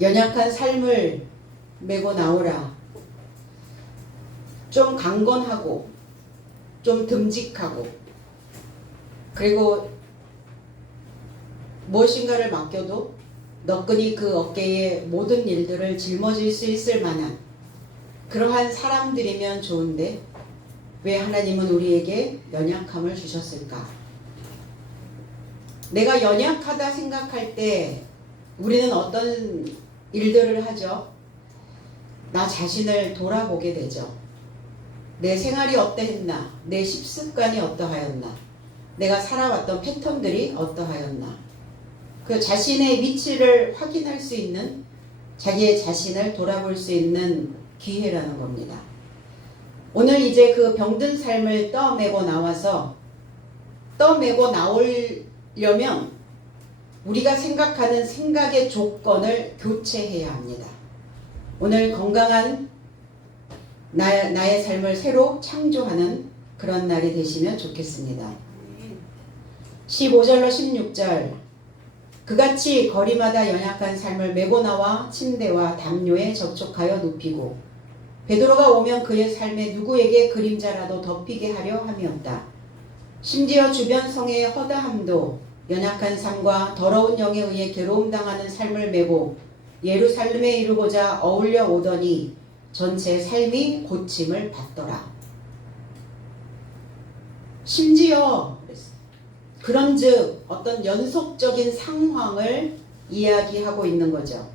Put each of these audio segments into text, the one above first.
연약한 삶을 메고 나오라. 좀 강건하고 좀 듬직하고 그리고 무엇인가를 맡겨도 너끈히 그 어깨에 모든 일들을 짊어질 수 있을 만한 그러한 사람들이면 좋은데 왜 하나님은 우리에게 연약함을 주셨을까? 내가 연약하다 생각할 때 우리는 어떤 일들을 하죠? 나 자신을 돌아보게 되죠. 내 생활이 어떠했나? 내 식습관이 어떠하였나? 내가 살아왔던 패턴들이 어떠하였나? 그 자신의 위치를 확인할 수 있는 자기의 자신을 돌아볼 수 있는 기회라는 겁니다. 오늘 이제 그 병든 삶을 떠매고 나와서 떠매고 나오려면 우리가 생각하는 생각의 조건을 교체해야 합니다. 오늘 건강한 나의 삶을 새로 창조하는 그런 날이 되시면 좋겠습니다. 15절로 16절 그같이 거리마다 연약한 삶을 메고 나와 침대와 담요에 접촉하여 눕히고 베드로가 오면 그의 삶에 누구에게 그림자라도 덮이게 하려 함이었다. 심지어 주변 성의 허다함도 연약한 삶과 더러운 영에 의해 괴로움당하는 삶을 메고 예루살렘에 이르고자 어울려 오더니 전체 삶이 고침을 받더라. 심지어 그런즉 어떤 연속적인 상황을 이야기하고 있는 거죠.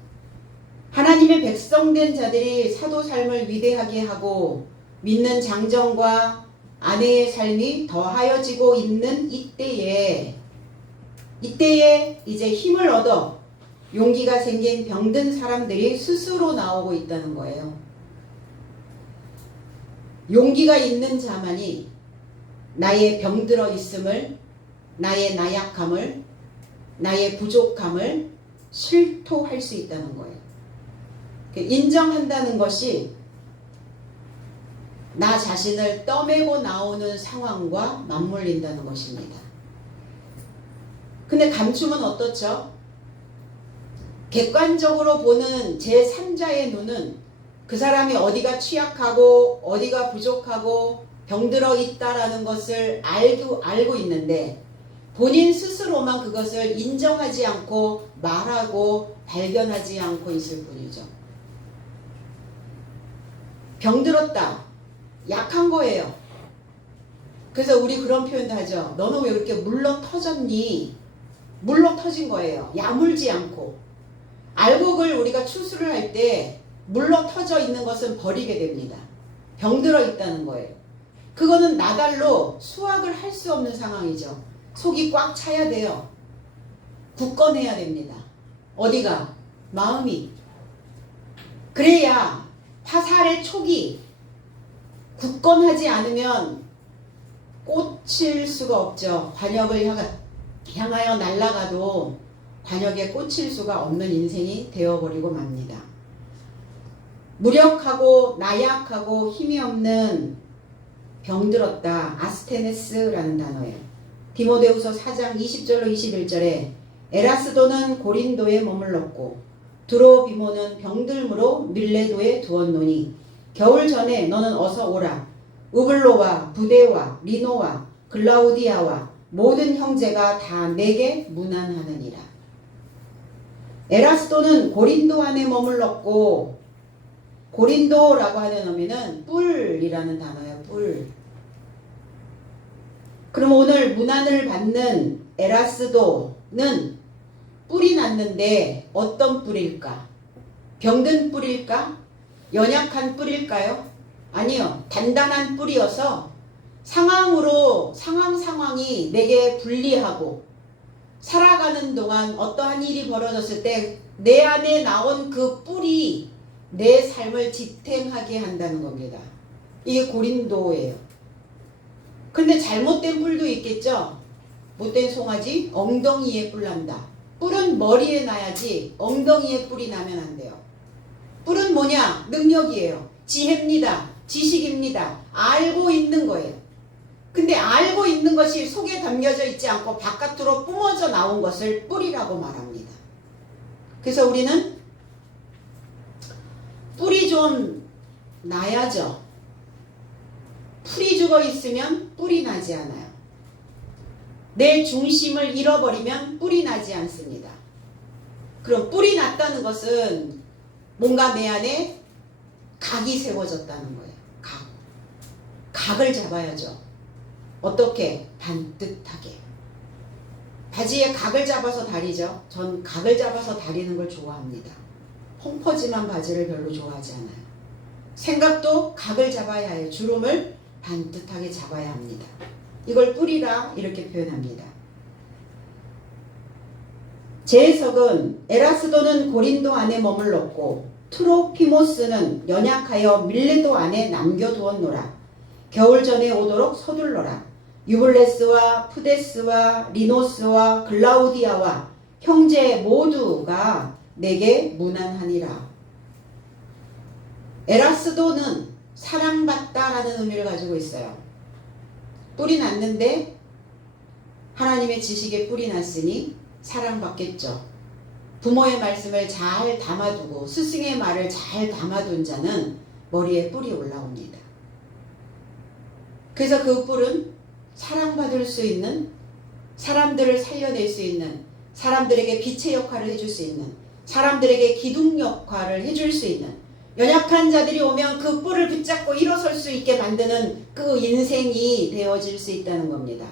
하나님의 백성된 자들이 사도 삶을 위대하게 하고 믿는 장정과 아내의 삶이 더하여지고 있는 이때에 이제 힘을 얻어 용기가 생긴 병든 사람들이 스스로 나오고 있다는 거예요. 용기가 있는 자만이 나의 병들어 있음을, 나의 나약함을, 나의 부족함을 실토할 수 있다는 거예요. 인정한다는 것이 나 자신을 떠매고 나오는 상황과 맞물린다는 것입니다. 근데 감춤은 어떻죠? 객관적으로 보는 제3자의 눈은 그 사람이 어디가 취약하고 어디가 부족하고 병들어 있다라는 것을 알고 있는데 본인 스스로만 그것을 인정하지 않고 말하고 발견하지 않고 있을 뿐이죠. 병들었다. 약한 거예요. 그래서 우리 그런 표현도 하죠. 너는 왜 그렇게 물러 터졌니? 물러 터진 거예요. 야물지 않고. 알곡을 우리가 추수를 할 때 물러 터져 있는 것은 버리게 됩니다. 병들어 있다는 거예요. 그거는 나달로 수확을 할 수 없는 상황이죠. 속이 꽉 차야 돼요. 굳건해야 됩니다. 어디가? 마음이. 그래야 화살의 촉이 굳건하지 않으면 꽂힐 수가 없죠. 관역을 향하여 날아가도 관역에 꽂힐 수가 없는 인생이 되어버리고 맙니다. 무력하고 나약하고 힘이 없는 병들었다. 아스테네스라는 단어예요. 디모데후서 4장 20절로 21절에 에라스도는 고린도에 머물렀고 드로비모는 병들므로 밀레도에 두었노니 겨울 전에 너는 어서 오라. 우블로와 부데와 리노와 글라우디아와 모든 형제가 다 내게 문안하느니라. 에라스도는 고린도 안에 머물렀고 고린도라고 하는 의미는 뿔이라는 단어예요. 뿔. 그럼 오늘 문안을 받는 에라스도는 뿔이 났는데 어떤 뿔일까? 병든 뿔일까? 연약한 뿔일까요? 아니요. 단단한 뿔이어서 상황이 내게 불리하고 살아가는 동안 어떠한 일이 벌어졌을 때 내 안에 나온 그 뿔이 내 삶을 지탱하게 한다는 겁니다. 이게 고린도예요. 근데 잘못된 뿔도 있겠죠? 못된 송아지 엉덩이에 뿔 난다. 뿔은 머리에 나야지 엉덩이에 뿔이 나면 안 돼요. 뿔은 뭐냐? 능력이에요. 지혜입니다. 지식입니다. 알고 있는 거예요. 근데 알고 있는 것이 속에 담겨져 있지 않고 바깥으로 뿜어져 나온 것을 뿔이라고 말합니다. 그래서 우리는 좀 나야죠. 풀이 죽어 있으면 뿔이 나지 않아요. 내 중심을 잃어버리면 뿔이 나지 않습니다. 그럼 뿔이 났다는 것은 뭔가 내 안에 각이 세워졌다는 거예요. 각을 잡아야죠. 어떻게? 반듯하게. 바지에 각을 잡아서 다리죠. 전 각을 잡아서 다리는 걸 좋아합니다. 펑퍼짐한 바지를 별로 좋아하지 않아요. 생각도 각을 잡아야 해요. 주름을 반듯하게 잡아야 합니다. 이걸 뿔이라 이렇게 표현합니다. 제 해석은 에라스도는 고린도 안에 머물렀고 트로피모스는 연약하여 밀레도 안에 남겨두었노라. 겨울 전에 오도록 서둘러라. 유블레스와 푸데스와 리노스와 글라우디아와 형제 모두가 내게 무난하니라. 에라스도는 사랑받다라는 의미를 가지고 있어요. 뿔이 났는데 하나님의 지식에 뿔이 났으니 사랑받겠죠. 부모의 말씀을 잘 담아두고 스승의 말을 잘 담아둔 자는 머리에 뿔이 올라옵니다. 그래서 그 뿔은 사랑받을 수 있는, 사람들을 살려낼 수 있는, 사람들에게 빛의 역할을 해줄 수 있는, 사람들에게 기둥 역할을 해줄 수 있는, 연약한 자들이 오면 그 뿔을 붙잡고 일어설 수 있게 만드는 그 인생이 되어질 수 있다는 겁니다.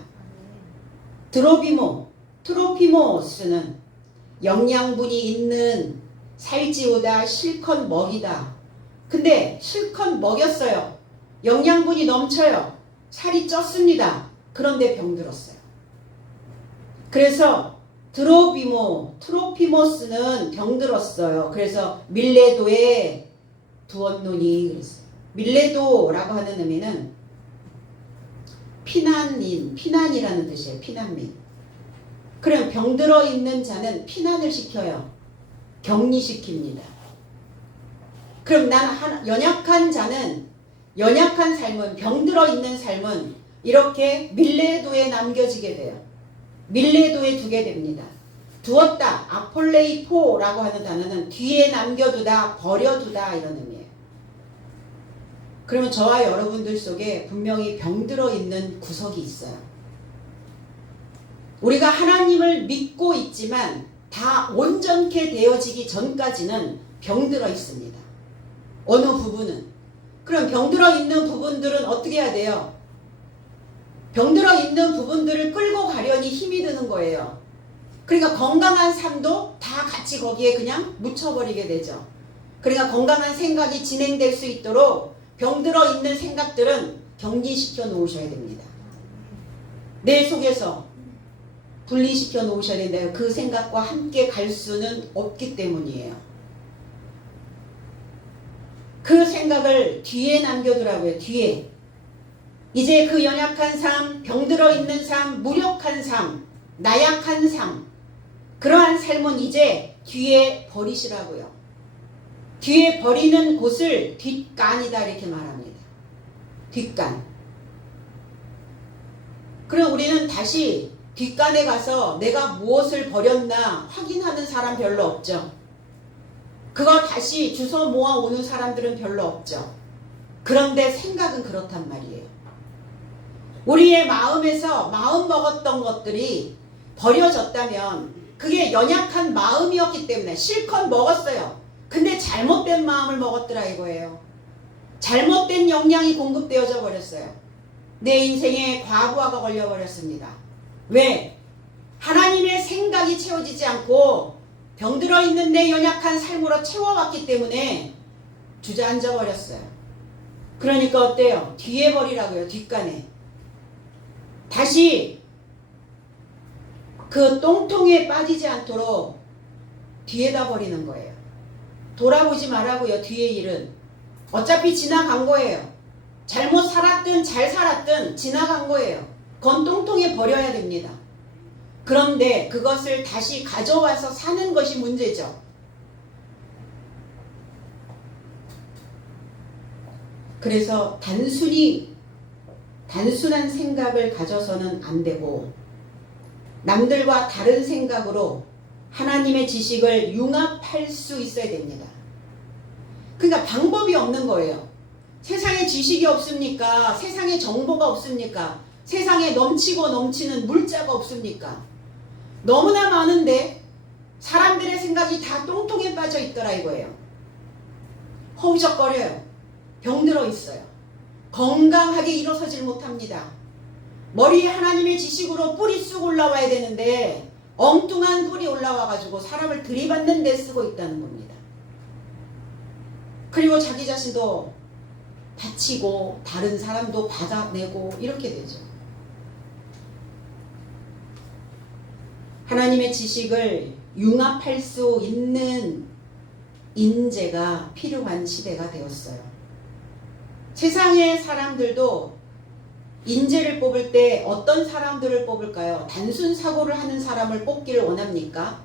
트로피모스는 영양분이 있는 살찌우다 실컷 먹이다. 근데 실컷 먹였어요. 영양분이 넘쳐요. 살이 쪘습니다. 그런데 병들었어요. 그래서 트로피모스는 병들었어요. 그래서 밀레도에 두었노니 그랬어요. 밀레도라고 하는 의미는 피난이라는 뜻이에요. 피난민. 그럼 병들어 있는 자는 피난을 시켜요. 격리시킵니다. 그럼 난 연약한 자는, 연약한 삶은, 병들어 있는 삶은 이렇게 밀레도에 남겨지게 돼요. 밀레도에 두게 됩니다. 두었다, 아폴레이포라고 하는 단어는 뒤에 남겨두다, 버려두다 이런 의미예요. 그러면 저와 여러분들 속에 분명히 병들어 있는 구석이 있어요. 우리가 하나님을 믿고 있지만 다 온전케 되어지기 전까지는 병들어 있습니다. 어느 부분은. 그럼 병들어 있는 부분들은 어떻게 해야 돼요? 병들어 있는 부분들을 끌고 가려니 힘이 드는 거예요. 그러니까 건강한 삶도 다 같이 거기에 그냥 묻혀버리게 되죠. 그러니까 건강한 생각이 진행될 수 있도록 병들어 있는 생각들은 격리시켜 놓으셔야 됩니다. 내 속에서 분리시켜 놓으셔야 된다요. 그 생각과 함께 갈 수는 없기 때문이에요. 그 생각을 뒤에 남겨두라고요. 뒤에. 이제 그 연약한 삶, 병들어 있는 삶, 무력한 삶, 나약한 삶, 그러한 삶은 이제 뒤에 버리시라고요. 뒤에 버리는 곳을 뒷간이다 이렇게 말합니다. 뒷간. 그럼 우리는 다시 뒷간에 가서 내가 무엇을 버렸나 확인하는 사람 별로 없죠. 그거 다시 주워 모아오는 사람들은 별로 없죠. 그런데 생각은 그렇단 말이에요. 우리의 마음에서 마음 먹었던 것들이 버려졌다면 그게 연약한 마음이었기 때문에 실컷 먹었어요. 근데 잘못된 마음을 먹었더라 이거예요. 잘못된 영양이 공급되어져 버렸어요. 내 인생에 과부하가 걸려버렸습니다. 왜? 하나님의 생각이 채워지지 않고 병들어 있는 내 연약한 삶으로 채워왔기 때문에 주저앉아 버렸어요. 그러니까 어때요? 뒤에 버리라고요. 뒷간에. 다시 그 똥통에 빠지지 않도록 뒤에다 버리는 거예요. 돌아보지 말라고요. 뒤의 일은. 어차피 지나간 거예요. 잘못 살았든 잘 살았든 지나간 거예요. 그건 똥통에 버려야 됩니다. 그런데 그것을 다시 가져와서 사는 것이 문제죠. 그래서 단순한 생각을 가져서는 안 되고 남들과 다른 생각으로 하나님의 지식을 융합할 수 있어야 됩니다. 그러니까 방법이 없는 거예요. 세상에 지식이 없습니까? 세상에 정보가 없습니까? 세상에 넘치고 넘치는 물자가 없습니까? 너무나 많은데 사람들의 생각이 다 똥통에 빠져 있더라 이거예요. 허우적거려요. 병들어 있어요. 건강하게 일어서질 못합니다. 머리에 하나님의 지식으로 뿌리 쑥 올라와야 되는데 엉뚱한 뿌리 올라와가지고 사람을 들이받는 데 쓰고 있다는 겁니다. 그리고 자기 자신도 다치고 다른 사람도 받아내고 이렇게 되죠. 하나님의 지식을 융합할 수 있는 인재가 필요한 시대가 되었어요. 세상의 사람들도 인재를 뽑을 때 어떤 사람들을 뽑을까요? 단순 사고를 하는 사람을 뽑기를 원합니까?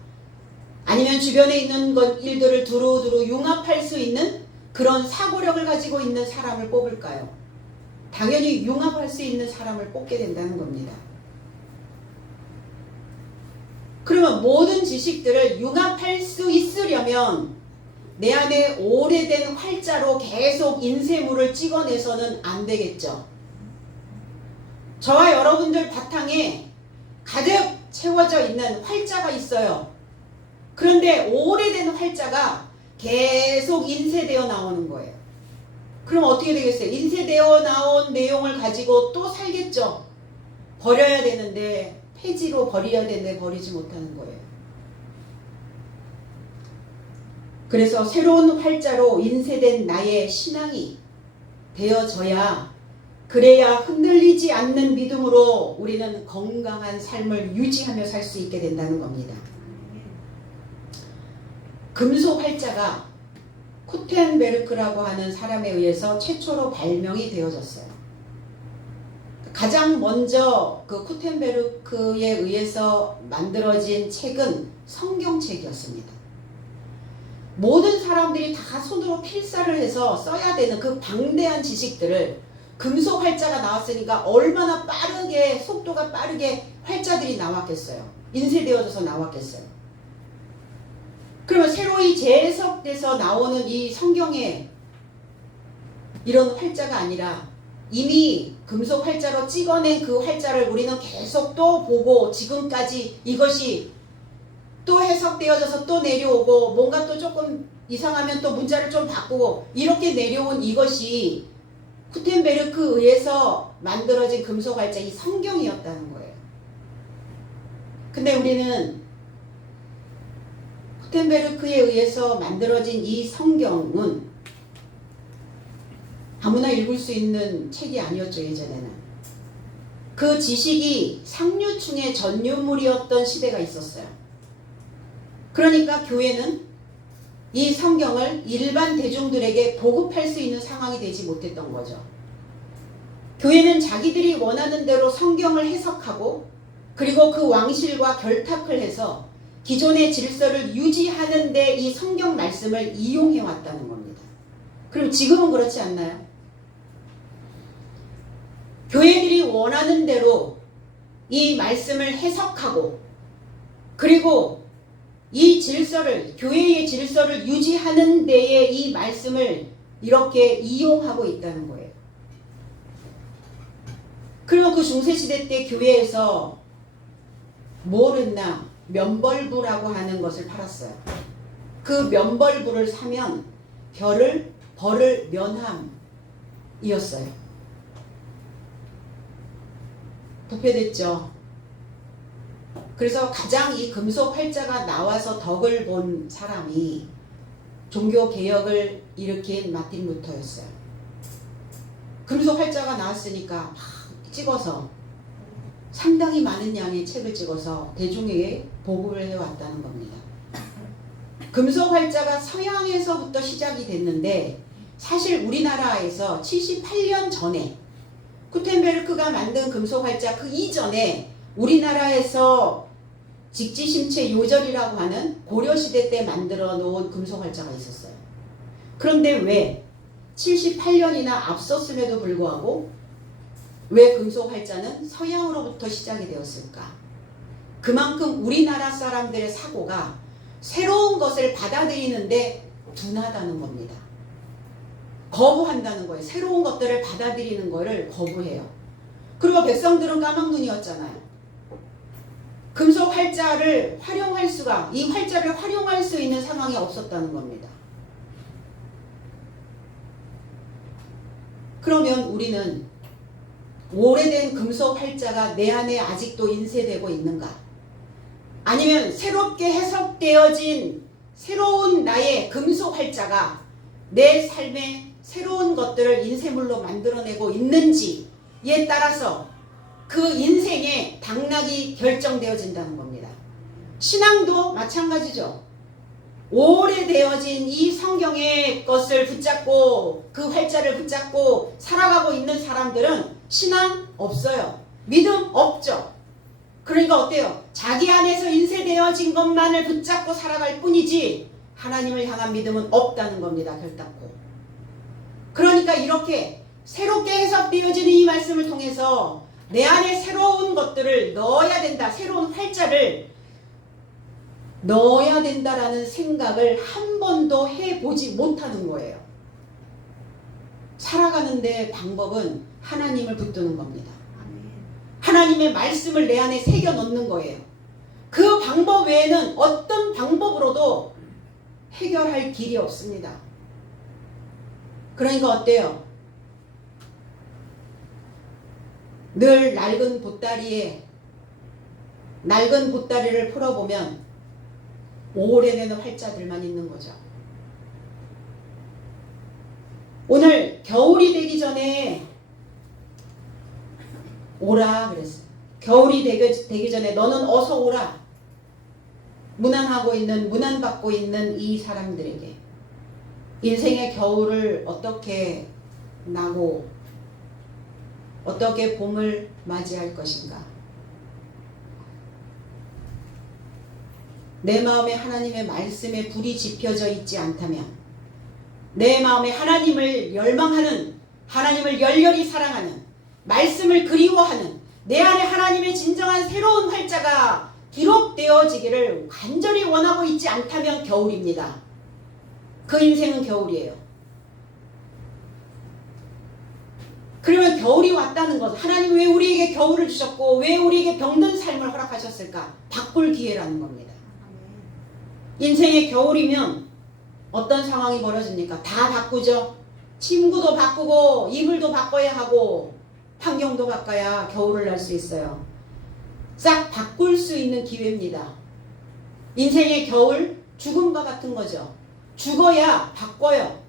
아니면 주변에 있는 일들을 두루두루 융합할 수 있는 그런 사고력을 가지고 있는 사람을 뽑을까요? 당연히 융합할 수 있는 사람을 뽑게 된다는 겁니다. 그러면 모든 지식들을 융합할 수 있으려면 내 안에 오래된 활자로 계속 인쇄물을 찍어내서는 안 되겠죠. 저와 여러분들 바탕에 가득 채워져 있는 활자가 있어요. 그런데 오래된 활자가 계속 인쇄되어 나오는 거예요. 그럼 어떻게 되겠어요? 인쇄되어 나온 내용을 가지고 또 살겠죠. 버려야 되는데 폐지로 버려야 되는데 버리지 못하는 거예요. 그래서 새로운 활자로 인쇄된 나의 신앙이 되어져야 그래야 흔들리지 않는 믿음으로 우리는 건강한 삶을 유지하며 살 수 있게 된다는 겁니다. 금속 활자가 쿠텐베르크라고 하는 사람에 의해서 최초로 발명이 되어졌어요. 가장 먼저 그 쿠텐베르크에 의해서 만들어진 책은 성경책이었습니다. 모든 사람들이 다 손으로 필사를 해서 써야 되는 그 방대한 지식들을 금속 활자가 나왔으니까 얼마나 빠르게 속도가 빠르게 활자들이 나왔겠어요. 인쇄되어져서 나왔겠어요. 그러면 새로이 재해석돼서 나오는 이 성경에 이런 활자가 아니라 이미 금속 활자로 찍어낸 그 활자를 우리는 계속 또 보고 지금까지 이것이 또 해석되어져서 또 내려오고 뭔가 또 조금 이상하면 또 문자를 좀 바꾸고 이렇게 내려온 이것이 쿠텐베르크에 의해서 만들어진 금속 활자 이 성경이었다는 거예요. 근데 우리는 쿠텐베르크에 의해서 만들어진 이 성경은 아무나 읽을 수 있는 책이 아니었죠. 예전에는 그 지식이 상류층의 전유물이었던 시대가 있었어요. 그러니까 교회는 이 성경을 일반 대중들에게 보급할 수 있는 상황이 되지 못했던 거죠. 교회는 자기들이 원하는 대로 성경을 해석하고 그리고 그 왕실과 결탁을 해서 기존의 질서를 유지하는 데 이 성경 말씀을 이용해 왔다는 겁니다. 그럼 지금은 그렇지 않나요? 교회들이 원하는 대로 이 말씀을 해석하고 그리고 이 질서를 교회의 질서를 유지하는 데에 이 말씀을 이렇게 이용하고 있다는 거예요. 그러면 그 중세시대 때 교회에서 뭘 했나? 면벌부라고 하는 것을 팔았어요. 그 면벌부를 사면 벌을 면함이었어요. 도표됐죠. 그래서 가장 이 금속 활자가 나와서 덕을 본 사람이 종교 개혁을 일으킨 마틴 루터였어요. 금속 활자가 나왔으니까 막 찍어서 상당히 많은 양의 책을 찍어서 대중에게 보급을 해왔다는 겁니다. 금속 활자가 서양에서부터 시작이 됐는데 사실 우리나라에서 78년 전에 쿠텐베르크가 만든 금속 활자 그 이전에 우리나라에서 직지심체 요절이라고 하는 고려시대 때 만들어 놓은 금속 활자가 있었어요. 그런데 왜 78년이나 앞섰음에도 불구하고 왜 금속 활자는 서양으로부터 시작이 되었을까? 그만큼 우리나라 사람들의 사고가 새로운 것을 받아들이는데 둔하다는 겁니다. 거부한다는 거예요. 새로운 것들을 받아들이는 거를 거부해요. 그리고 백성들은 까막눈이었잖아요. 금속 활자를 활용할 수가, 이 활자를 활용할 수 있는 상황이 없었다는 겁니다. 그러면 우리는 오래된 금속 활자가 내 안에 아직도 인쇄되고 있는가? 아니면 새롭게 해석되어진 새로운 나의 금속 활자가 내 삶에 새로운 것들을 인쇄물로 만들어내고 있는지에 따라서 그 인생의 당락이 결정되어진다는 겁니다. 신앙도 마찬가지죠. 오래되어진 이 성경의 것을 붙잡고 그 활자를 붙잡고 살아가고 있는 사람들은 신앙 없어요. 믿음 없죠. 그러니까 어때요? 자기 안에서 인쇄되어진 것만을 붙잡고 살아갈 뿐이지 하나님을 향한 믿음은 없다는 겁니다. 결단코. 그러니까 이렇게 새롭게 해석되어지는 이 말씀을 통해서 내 안에 새로운 것들을 넣어야 된다. 새로운 활자를 넣어야 된다라는 생각을 한 번도 해보지 못하는 거예요. 살아가는데 방법은 하나님을 붙드는 겁니다. 하나님의 말씀을 내 안에 새겨 넣는 거예요. 그 방법 외에는 어떤 방법으로도 해결할 길이 없습니다. 그러니까 어때요? 늘 낡은 보따리를 풀어보면 오래되는 활자들만 있는 거죠. 오늘 겨울이 되기 전에 오라 그랬어요. 겨울이 되기 전에 너는 어서 오라. 문안받고 있는 이 사람들에게 인생의 겨울을 어떻게 나고 어떻게 봄을 맞이할 것인가. 내 마음에 하나님의 말씀에 불이 지펴져 있지 않다면, 내 마음에 하나님을 열망하는, 하나님을 열렬히 사랑하는, 말씀을 그리워하는, 내 안에 하나님의 진정한 새로운 활자가 기록되어지기를 간절히 원하고 있지 않다면 겨울입니다. 그 인생은 겨울이에요. 그러면 겨울이 왔다는 것, 하나님 왜 우리에게 겨울을 주셨고 왜 우리에게 병든 삶을 허락하셨을까? 바꿀 기회라는 겁니다. 인생의 겨울이면 어떤 상황이 벌어집니까? 다 바꾸죠. 침구도 바꾸고 이불도 바꿔야 하고 환경도 바꿔야 겨울을 날 수 있어요. 싹 바꿀 수 있는 기회입니다. 인생의 겨울, 죽음과 같은 거죠. 죽어야 바꿔요.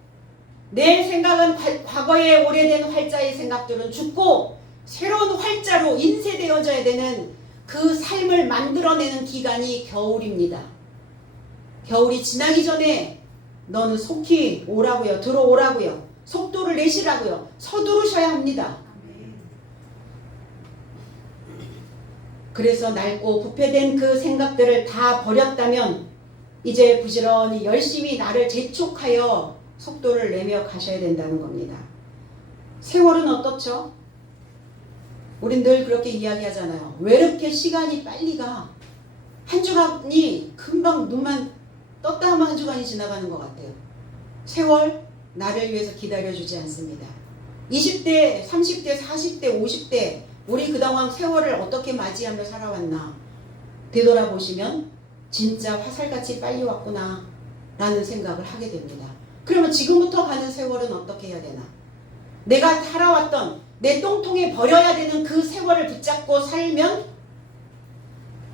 내 생각은 과거의 오래된 활자의 생각들은 죽고 새로운 활자로 인쇄되어져야 되는 그 삶을 만들어내는 기간이 겨울입니다. 겨울이 지나기 전에 너는 속히 오라고요. 들어오라고요. 속도를 내시라고요. 서두르셔야 합니다. 그래서 낡고 부패된 그 생각들을 다 버렸다면 이제 부지런히 열심히 나를 재촉하여 속도를 내며 가셔야 된다는 겁니다. 세월은 어떻죠? 우린 늘 그렇게 이야기하잖아요. 왜 이렇게 시간이 빨리 가? 한 주간이 금방 눈만 떴다 하면 한 주간이 지나가는 것 같아요. 세월 나를 위해서 기다려주지 않습니다. 20대, 30대, 40대, 50대 우리 그동안 세월을 어떻게 맞이하며 살아왔나 되돌아보시면 진짜 화살같이 빨리 왔구나 라는 생각을 하게 됩니다. 그러면 지금부터 가는 세월은 어떻게 해야 되나? 내가 살아왔던 내 똥통에 버려야 되는 그 세월을 붙잡고 살면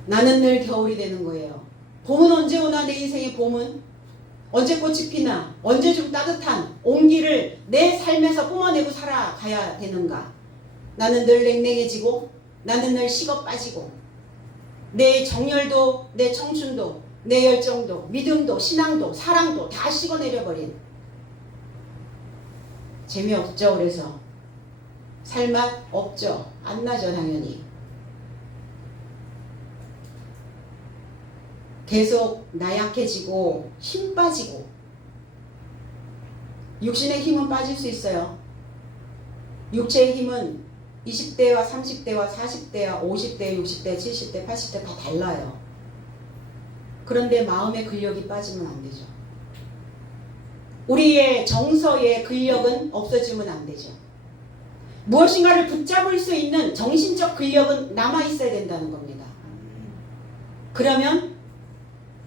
나는 늘 겨울이 되는 거예요. 봄은 언제 오나? 내 인생의 봄은 언제 꽃이 피나? 언제 좀 따뜻한 온기를 내 삶에서 뿜어내고 살아가야 되는가? 나는 늘 냉랭해지고 나는 늘 식어 빠지고 내 정열도 내 청춘도 내 열정도 믿음도 신앙도 사랑도 다 식어내려버린 재미없죠. 그래서 살맛 없죠. 안 나죠. 당연히 계속 나약해지고 힘 빠지고 육신의 힘은 빠질 수 있어요. 육체의 힘은 20대와 30대와 40대와 50대, 60대, 70대, 80대 다 달라요. 그런데 마음의 근력이 빠지면 안 되죠. 우리의 정서의 근력은 없어지면 안 되죠. 무엇인가를 붙잡을 수 있는 정신적 근력은 남아 있어야 된다는 겁니다. 그러면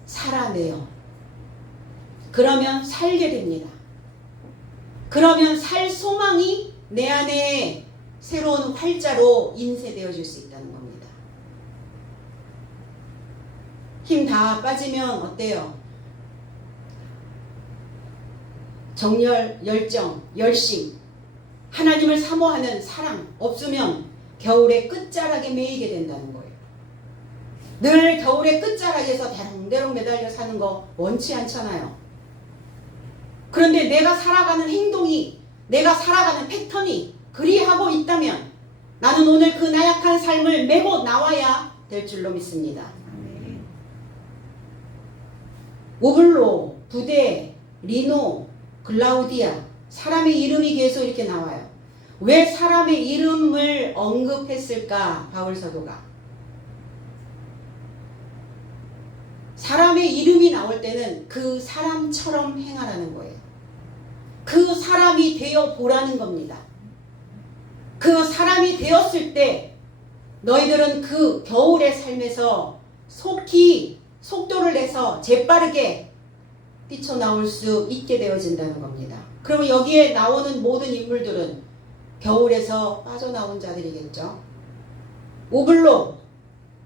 살아내요. 그러면 살게 됩니다. 그러면 살 소망이 내 안에 새로운 활자로 인쇄되어질 수 있다는 겁니다. 힘 다 빠지면 어때요? 정열, 열정, 열심, 하나님을 사모하는 사랑 없으면 겨울의 끝자락에 매이게 된다는 거예요. 늘 겨울의 끝자락에서 대롱대롱 매달려 사는 거 원치 않잖아요. 그런데 내가 살아가는 행동이, 내가 살아가는 패턴이 그리하고 있다면 나는 오늘 그 나약한 삶을 메고 나와야 될 줄로 믿습니다. 오블로, 부데, 리노, 글라우디아, 사람의 이름이 계속 이렇게 나와요. 왜 사람의 이름을 언급했을까? 바울 사도가. 사람의 이름이 나올 때는 그 사람처럼 행하라는 거예요. 그 사람이 되어 보라는 겁니다. 그 사람이 되었을 때 너희들은 그 겨울의 삶에서 속도를 내서 재빠르게 뛰쳐나올 수 있게 되어진다는 겁니다. 그러면 여기에 나오는 모든 인물들은 겨울에서 빠져나온 자들이겠죠. 오블로,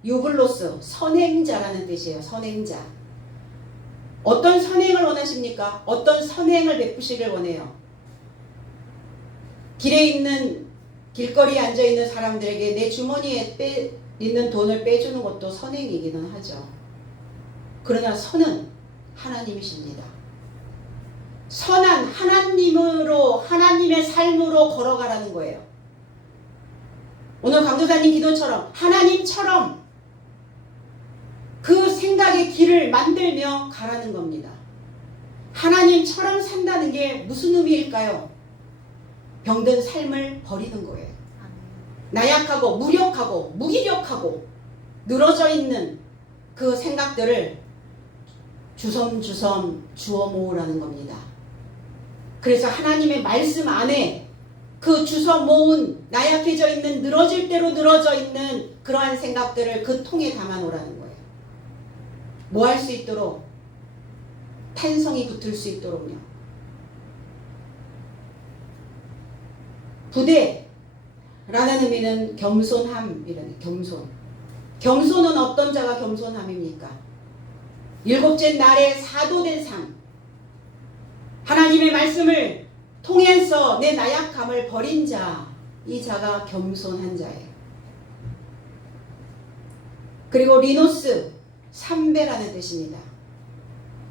유블로스, 선행자라는 뜻이에요. 선행자. 어떤 선행을 원하십니까? 어떤 선행을 베푸시길 원해요? 길에 있는, 길거리에 앉아있는 사람들에게 내 주머니에 있는 돈을 빼주는 것도 선행이기는 하죠. 그러나 선은 하나님이십니다. 선한 하나님으로, 하나님의 삶으로 걸어가라는 거예요. 오늘 강도사님 기도처럼 하나님처럼 그 생각의 길을 만들며 가라는 겁니다. 하나님처럼 산다는 게 무슨 의미일까요? 병든 삶을 버리는 거예요. 나약하고 무력하고 무기력하고 늘어져 있는 그 생각들을 주섬주섬 주워 모으라는 겁니다. 그래서 하나님의 말씀 안에 그 주워 모은 나약해져 있는 늘어질 대로 늘어져 있는 그러한 생각들을 그 통에 담아 놓으라는 거예요. 뭐 할 수 있도록? 탄성이 붙을 수 있도록요. 부대라는 의미는 겸손함이라는 겸손. 겸손은 어떤 자가 겸손함입니까? 일곱째 날에 사도된 삶. 하나님의 말씀을 통해서 내 나약함을 버린 자, 이 자가 겸손한 자예요. 그리고 리노스, 삼배라는 뜻입니다.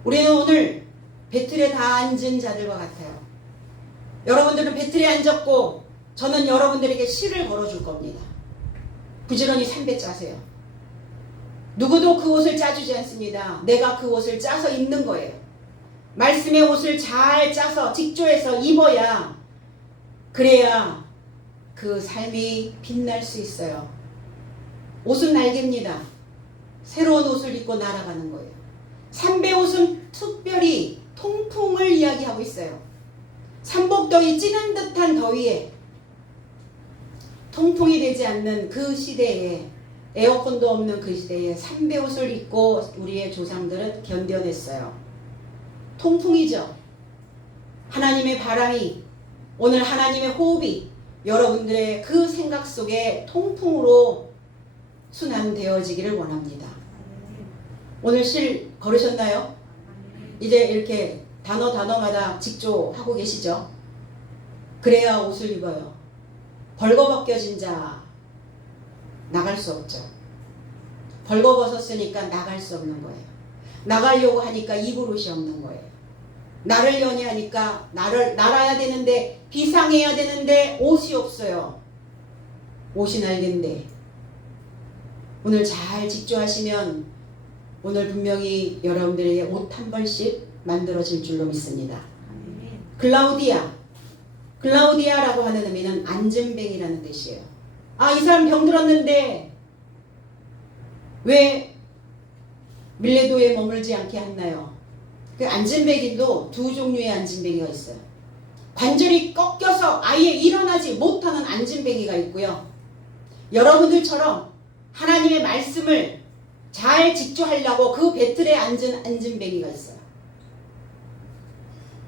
우리는 오늘 배틀에 다 앉은 자들과 같아요. 여러분들은 배틀에 앉았고 저는 여러분들에게 시를 걸어줄 겁니다. 부지런히 삼배 짜세요. 누구도 그 옷을 짜주지 않습니다. 내가 그 옷을 짜서 입는 거예요. 말씀의 옷을 잘 짜서 직조해서 입어야, 그래야 그 삶이 빛날 수 있어요. 옷은 날개입니다. 새로운 옷을 입고 날아가는 거예요. 삼배 옷은 특별히 통풍을 이야기하고 있어요. 삼복더위, 찌는 듯한 더위에 통풍이 되지 않는 그 시대에, 에어컨도 없는 그 시대에 삼배 옷을 입고 우리의 조상들은 견뎌냈어요. 통풍이죠. 하나님의 바람이, 오늘 하나님의 호흡이 여러분들의 그 생각 속에 통풍으로 순환되어지기를 원합니다. 오늘 실 걸으셨나요? 이제 이렇게 단어마다 직조하고 계시죠? 그래야 옷을 입어요. 벌거벗겨진 자 나갈 수 없죠. 벌거벗었으니까 나갈 수 없는 거예요. 나가려고 하니까 입을 옷이 없는 거예요. 나를 연애하니까 날아야 되는데, 비상해야 되는데 옷이 없어요. 옷이 날개인데. 오늘 잘 직조하시면 오늘 분명히 여러분들에게 옷 한 벌씩 만들어질 줄로 믿습니다. 글라우디아라고 하는 의미는 안전뱅이라는 뜻이에요. 아, 이 사람 병들었는데 왜 밀레도에 머물지 않게 했나요? 그 안진뱅이도 두 종류의 안진뱅이가 있어요. 관절이 꺾여서 아예 일어나지 못하는 안진뱅이가 있고요. 여러분들처럼 하나님의 말씀을 잘 집중하려고 그 배틀에 앉은 안진뱅이가 있어요.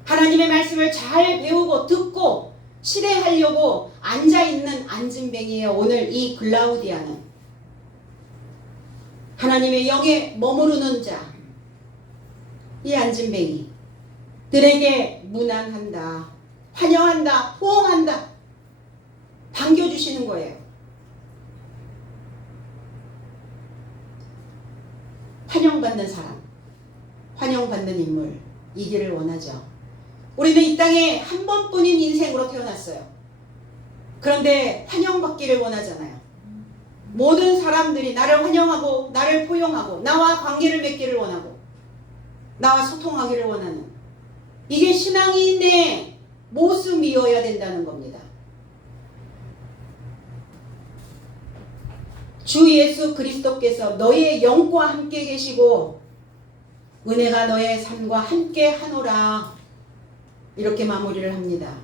하나님의 말씀을 잘 배우고 듣고 실행하려고 앉아있는 안진뱅이에요. 오늘 이 글라우디아는 하나님의 영에 머무르는 자, 이 안진뱅이 들에게 문안한다, 환영한다, 호응한다, 반겨주시는 거예요. 환영받는 사람, 환영받는 인물, 이기를 원하죠. 우리는 이 땅에 한 번뿐인 인생으로 태어났어요. 그런데 환영받기를 원하잖아요. 모든 사람들이 나를 환영하고 나를 포용하고 나와 관계를 맺기를 원하고 나와 소통하기를 원하는, 이게 신앙인의 모습이어야 된다는 겁니다. 주 예수 그리스도께서 너의 영과 함께 계시고 은혜가 너의 삶과 함께 하노라, 이렇게 마무리를 합니다.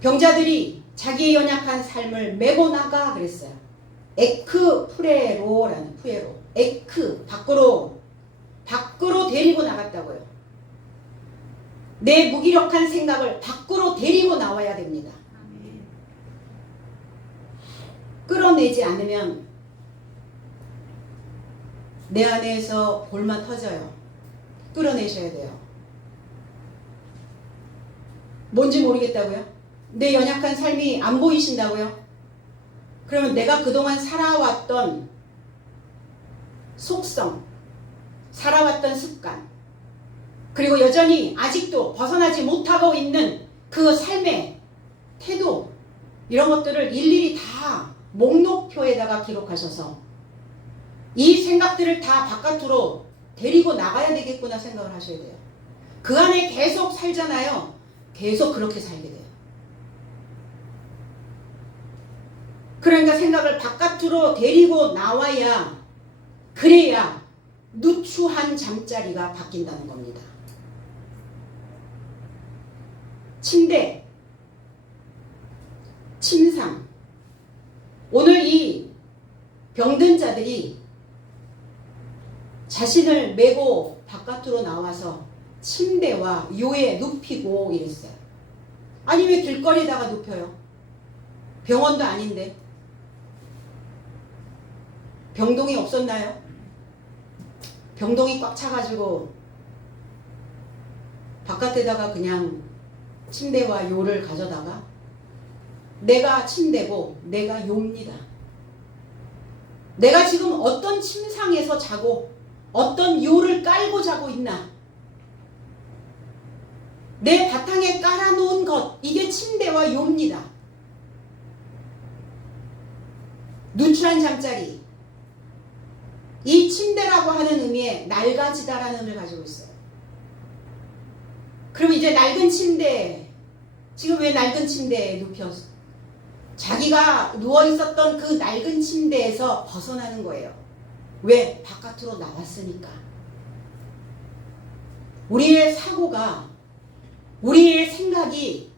병자들이 자기의 연약한 삶을 메고 나가 그랬어요. 에크 프레로라는, 프레로, 에크, 밖으로 데리고 나갔다고요. 내 무기력한 생각을 밖으로 데리고 나와야 됩니다. 끌어내지 않으면 내 안에서 볼만 터져요. 끌어내셔야 돼요. 뭔지 모르겠다고요? 내 연약한 삶이 안 보이신다고요? 그러면 내가 그동안 살아왔던 속성, 살아왔던 습관, 그리고 여전히 아직도 벗어나지 못하고 있는 그 삶의 태도, 이런 것들을 일일이 다 목록표에다가 기록하셔서 이 생각들을 다 바깥으로 데리고 나가야 되겠구나 생각을 하셔야 돼요. 그 안에 계속 살잖아요. 계속 그렇게 살게 돼요. 그러니까 생각을 바깥으로 데리고 나와야, 그래야 누추한 잠자리가 바뀐다는 겁니다. 침대, 침상. 오늘 이 병든 자들이 자신을 메고 바깥으로 나와서 침대와 요에 눕히고 이랬어요. 아니 왜 길거리에다가 눕혀요? 병원도 아닌데. 병동이 없었나요? 병동이 꽉 차가지고 바깥에다가 그냥 침대와 요를 가져다가, 내가 침대고 내가 요입니다. 내가 지금 어떤 침상에서 자고 어떤 요를 깔고 자고 있나, 내 바탕에 깔아놓은 것, 이게 침대와 요입니다. 누추한 잠자리, 이 침대라고 하는 의미에 낡아지다라는 의미를 가지고 있어요. 그럼 이제 낡은 침대, 지금 왜 낡은 침대에 눕혀서 자기가 누워있었던 그 낡은 침대에서 벗어나는 거예요. 왜? 바깥으로 나왔으니까. 우리의 사고가, 우리의 생각이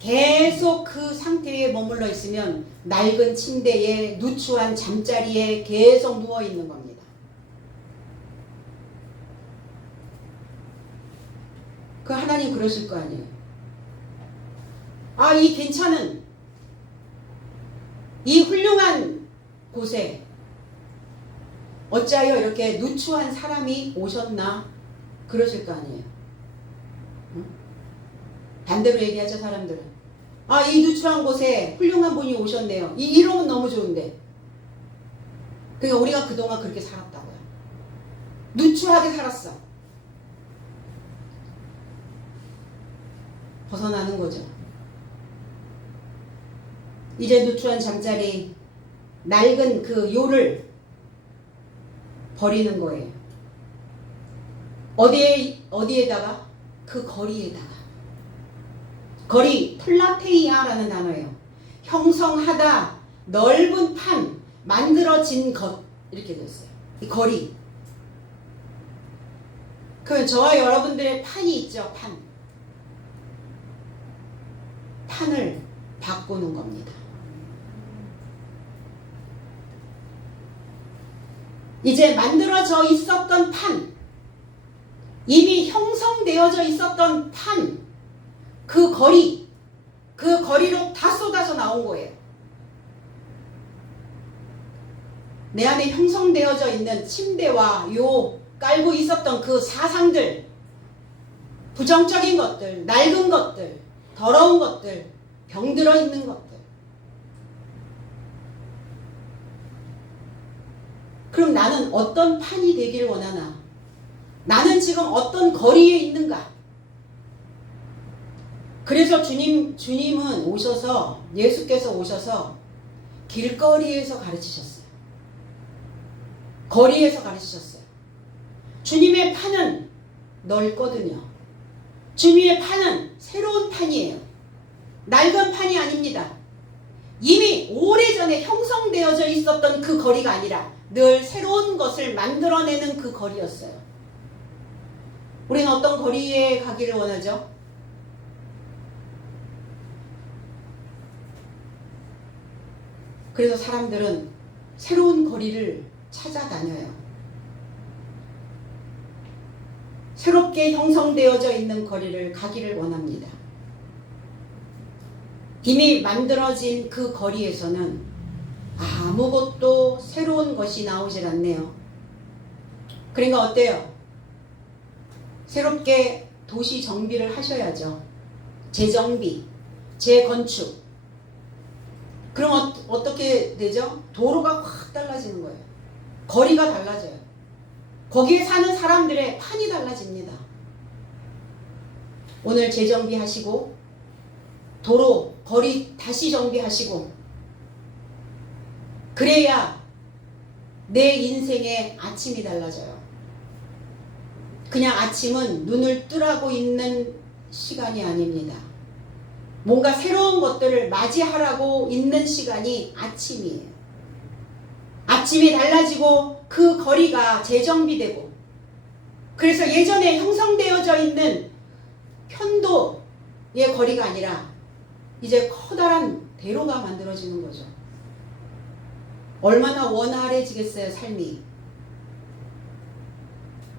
계속 그 상태에 머물러 있으면 낡은 침대에, 누추한 잠자리에 계속 누워있는 겁니다. 그 하나님 그러실 거 아니에요. 아, 이 괜찮은, 이 훌륭한 곳에 어찌하여 이렇게 누추한 사람이 오셨나, 그러실 거 아니에요. 응? 반대로 얘기하죠, 사람들은. 아, 이 누추한 곳에 훌륭한 분이 오셨네요. 이러면 너무 좋은데. 그러니까 우리가 그동안 그렇게 살았다고요. 누추하게 살았어. 벗어나는 거죠. 이제 누추한 잠자리, 낡은 그 요를 버리는 거예요. 어디에다가? 그 거리에다가. 거리, 플라테이아라는 단어예요. 형성하다, 넓은 판, 만들어진 것, 이렇게 되었어요. 이 거리. 그럼 저와 여러분들의 판이 있죠. 판을 바꾸는 겁니다. 이제 만들어져 있었던 판, 이미 형성되어져 있었던 판, 그 거리로 다 쏟아져 나온 거예요. 내 안에 형성되어져 있는 침대와 요 깔고 있었던 그 사상들, 부정적인 것들, 낡은 것들, 더러운 것들, 병들어 있는 것들. 그럼 나는 어떤 판이 되길 원하나? 나는 지금 어떤 거리에 있는가? 그래서 주님은 오셔서, 예수께서 오셔서 길거리에서 가르치셨어요. 거리에서 가르치셨어요. 주님의 판은 넓거든요. 주님의 판은 새로운 판이에요. 낡은 판이 아닙니다. 이미 오래전에 형성되어져 있었던 그 거리가 아니라 늘 새로운 것을 만들어내는 그 거리였어요. 우리는 어떤 거리에 가기를 원하죠? 그래서 사람들은 새로운 거리를 찾아다녀요. 새롭게 형성되어져 있는 거리를 가기를 원합니다. 이미 만들어진 그 거리에서는 아무것도 새로운 것이 나오질 않네요. 그러니까 어때요? 새롭게 도시 정비를 하셔야죠. 재정비, 재건축. 그럼 어떻게 되죠? 도로가 확 달라지는 거예요. 거리가 달라져요. 거기에 사는 사람들의 판이 달라집니다. 오늘 재정비하시고 도로, 거리 다시 정비하시고 그래야 내 인생의 아침이 달라져요. 그냥 아침은 눈을 뜨라고 있는 시간이 아닙니다. 뭔가 새로운 것들을 맞이하라고 있는 시간이 아침이에요. 아침이 달라지고 그 거리가 재정비되고 그래서 예전에 형성되어져 있는 편도의 거리가 아니라 이제 커다란 대로가 만들어지는 거죠. 얼마나 원활해지겠어요, 삶이.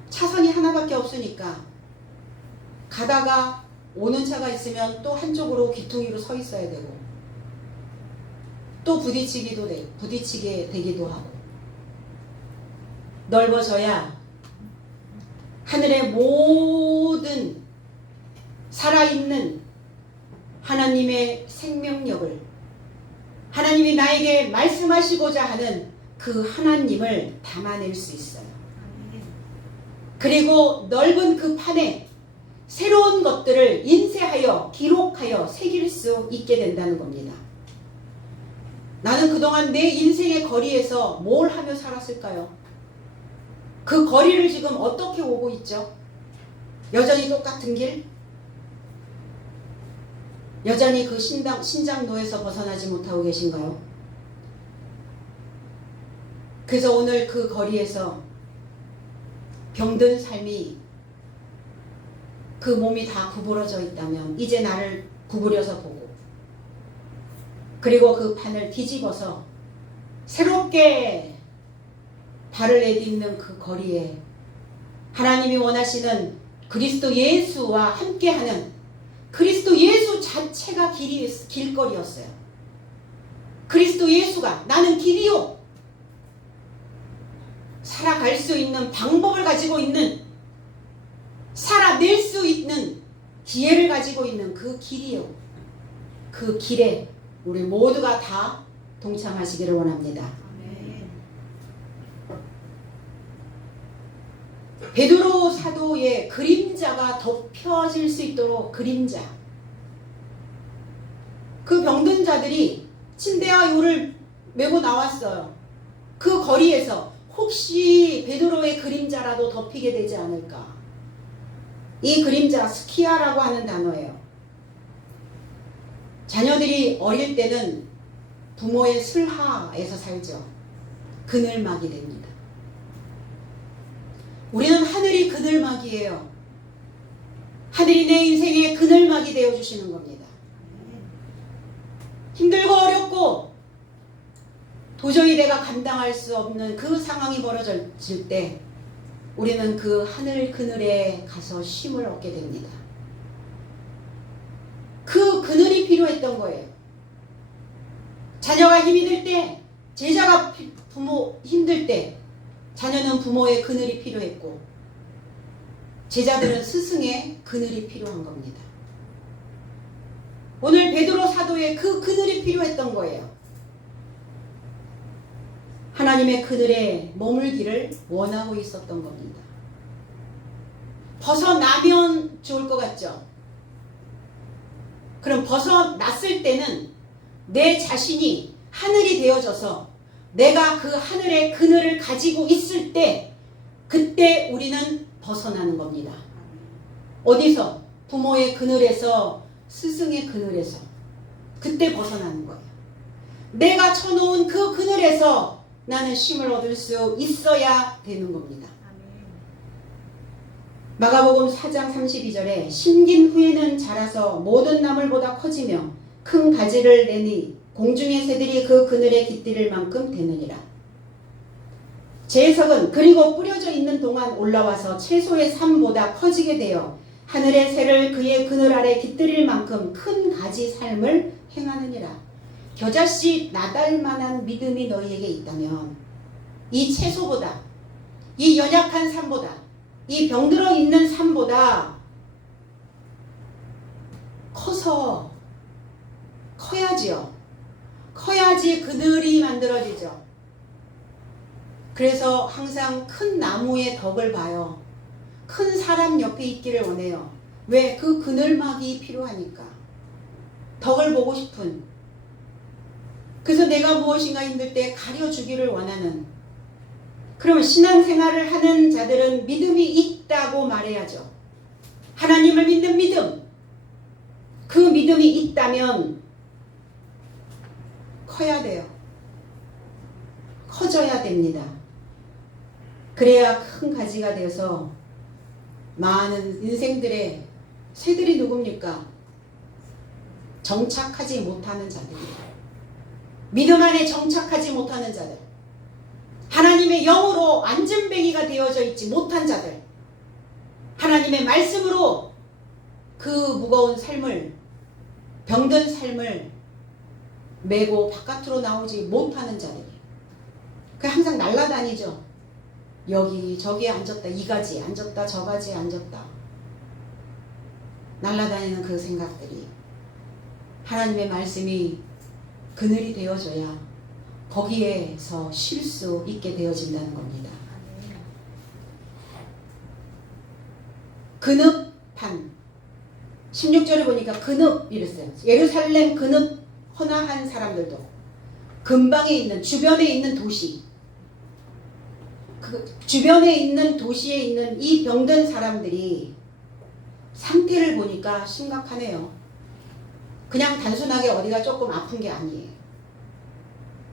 차선이 하나밖에 없으니까 가다가 오는 차가 있으면 또 한쪽으로 귀퉁이로 서 있어야 되고 또 부딪히게 되기도 하고 넓어져야 하늘의 모든 살아있는 하나님의 생명력을 하나님이 나에게 말씀하시고자 하는 그 하나님을 담아낼 수 있어요. 그리고 넓은 그 판에 새로운 것들을 인쇄하여 기록하여 새길 수 있게 된다는 겁니다. 나는 그동안 내 인생의 거리에서 뭘 하며 살았을까요? 그 거리를 지금 어떻게 오고 있죠? 여전히 똑같은 길? 여전히 그 신장노에서 벗어나지 못하고 계신가요? 그래서 오늘 그 거리에서 병든 삶이 그 몸이 다 구부러져 있다면 이제 나를 구부려서 보고 그리고 그 판을 뒤집어서 새롭게 발을 내딛는 그 거리에 하나님이 원하시는 그리스도 예수와 함께하는 그리스도 예수 자체가 길거리였어요. 그리스도 예수가 나는 길이요. 살아갈 수 있는 방법을 가지고 있는 살아낼 수 있는 기회를 가지고 있는 그 길이요. 그 길에 우리 모두가 다 동참하시기를 원합니다. 베드로 사도의 그림자가 덮여질 수 있도록 그림자. 그 병든 자들이 침대와 요를 메고 나왔어요. 그 거리에서 혹시 베드로의 그림자라도 덮이게 되지 않을까. 이 그림자 스키아라고 하는 단어예요. 자녀들이 어릴 때는 부모의 슬하에서 살죠. 그늘막이 됩니다. 우리는 하늘이 그늘막이에요. 하늘이 내 인생의 그늘막이 되어주시는 겁니다. 힘들고 어렵고 도저히 내가 감당할 수 없는 그 상황이 벌어질 때 우리는 그 하늘 그늘에 가서 쉼을 얻게 됩니다. 그 그늘이 필요했던 거예요. 자녀가 힘이 들 때, 제자가 부모 힘들 때 자녀는 부모의 그늘이 필요했고 제자들은 스승의 그늘이 필요한 겁니다. 오늘 베드로 사도의 그 그늘이 필요했던 거예요. 하나님의 그늘에 머물기를 원하고 있었던 겁니다. 벗어나면 좋을 것 같죠? 그럼 벗어났을 때는 내 자신이 하늘이 되어져서 내가 그 하늘의 그늘을 가지고 있을 때 그때 우리는 벗어나는 겁니다. 어디서? 부모의 그늘에서, 스승의 그늘에서. 그때 벗어나는 거예요. 내가 쳐놓은 그 그늘에서 나는 쉼을 얻을 수 있어야 되는 겁니다. 마가복음 4장 32절에 심긴 후에는 자라서 모든 나물보다 커지며 큰 가지를 내니 공중의 새들이 그 그늘에 깃들일 만큼 되느니라. 제 해석은 그리고 뿌려져 있는 동안 올라와서 채소의 삶보다 커지게 되어 하늘의 새를 그의 그늘 아래 깃들일 만큼 큰 가지 삶을 행하느니라. 겨자씨 나달 만한 믿음이 너희에게 있다면 이 채소보다, 이 연약한 삶보다, 이 병들어 있는 삶보다 커서 커야지요. 커야지 그늘이 만들어지죠. 그래서 항상 큰 나무의 덕을 봐요. 큰 사람 옆에 있기를 원해요. 왜? 그 그늘막이 필요하니까. 덕을 보고 싶은. 그래서 내가 무엇인가 힘들 때 가려주기를 원하는. 그러면 신앙생활을 하는 자들은 믿음이 있다고 말해야죠. 하나님을 믿는 믿음. 그 믿음이 있다면 커야 돼요. 커져야 됩니다. 그래야 큰 가지가 되어서 많은 인생들의 새들이 누굽니까? 정착하지 못하는 자들이에요. 믿음 안에 정착하지 못하는 자들. 하나님의 영으로 안전뱅이가 되어져 있지 못한 자들. 하나님의 말씀으로 그 무거운 삶을, 병든 삶을 메고 바깥으로 나오지 못하는 자들이. 그 항상 날아다니죠. 여기 저기에 앉았다. 이 가지에 앉았다. 저 가지에 앉았다. 날아다니는 그 생각들이. 하나님의 말씀이 그늘이 되어줘야 거기에서 쉴 수 있게 되어진다는 겁니다. 근읍한 16절에 보니까 근읍 이랬어요. 예루살렘 근읍 헌화한 사람들도 근방에 있는, 주변에 있는 도시, 그 주변에 있는 도시에 있는 이 병든 사람들이 상태를 보니까 심각하네요. 그냥 단순하게 어디가 조금 아픈 게 아니에요.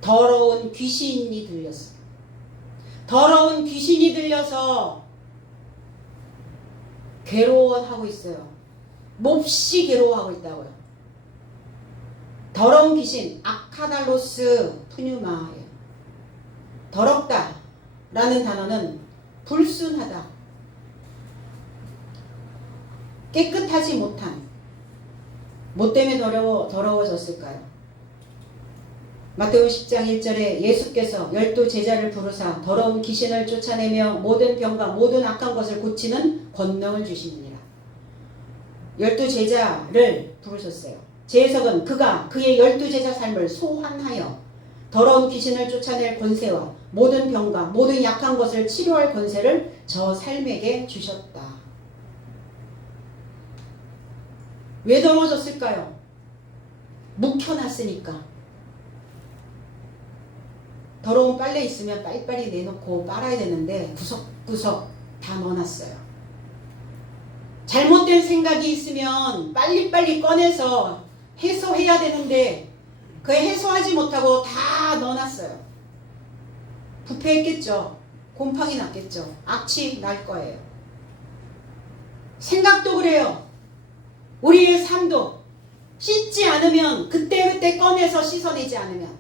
더러운 귀신이 들렸어요. 더러운 귀신이 들려서 괴로워하고 있어요. 몹시 괴로워하고 있다고요. 더러운 귀신, 아카달로스 푸뉴마예요. 더럽다 라는 단어는 불순하다, 깨끗하지 못한. 뭐 때문에 더러워졌을까요? 마태복음 10장 1절에 예수께서 12 제자를 부르사 더러운 귀신을 쫓아내며 모든 병과 모든 악한 것을 고치는 권능을 주시느니라. 12 제자를 부르셨어요. 제 해석은 그가 그의 12 제자 삶을 소환하여 더러운 귀신을 쫓아낼 권세와 모든 병과 모든 약한 것을 치료할 권세를 저 삶에게 주셨다. 왜 더러워졌을까요? 묵혀놨으니까. 더러운 빨래 있으면 빨리빨리 내놓고 빨아야 되는데 구석구석 다 넣어놨어요. 잘못된 생각이 있으면 빨리빨리 꺼내서 해소해야 되는데 그 해소하지 못하고 다 넣어놨어요. 부패했겠죠. 곰팡이 났겠죠. 악취 날 거예요. 생각도 그래요. 우리의 삶도 씻지 않으면 그때그때 꺼내서 씻어내지 않으면,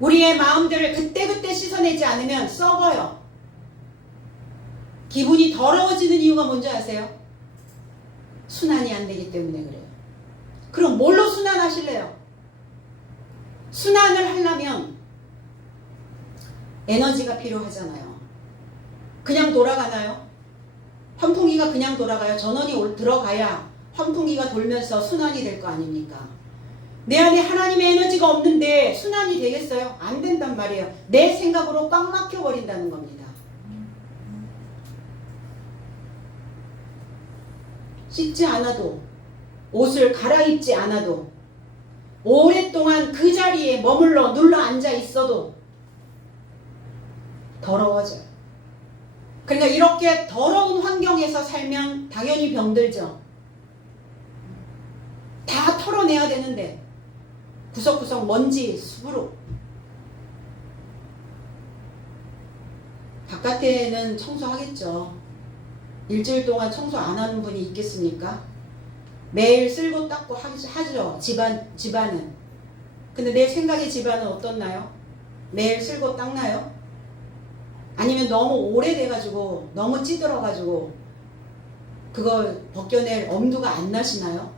우리의 마음들을 그때그때 씻어내지 않으면 썩어요. 기분이 더러워지는 이유가 뭔지 아세요? 순환이 안 되기 때문에 그래요. 그럼 뭘로 순환하실래요? 순환을 하려면 에너지가 필요하잖아요. 그냥 돌아가나요? 환풍기가 그냥 돌아가요? 전원이 들어가야 환풍기가 돌면서 순환이 될 거 아닙니까? 내 안에 하나님의 에너지가 없는데 순환이 되겠어요? 안 된단 말이에요. 내 생각으로 꽉 막혀버린다는 겁니다. 씻지 않아도, 옷을 갈아입지 않아도, 오랫동안 그 자리에 머물러 눌러 앉아 있어도 더러워져요. 그러니까 이렇게 더러운 환경에서 살면 당연히 병들죠. 다 털어내야 되는데 구석구석 먼지, 수부룩. 바깥에는 청소하겠죠. 일주일 동안 청소 안 하는 분이 있겠습니까? 매일 쓸고 닦고 하죠. 집안은. 근데 내 생각의 집안은 어떻나요? 매일 쓸고 닦나요? 아니면 너무 오래돼가지고 너무 찌들어가지고 그걸 벗겨낼 엄두가 안 나시나요?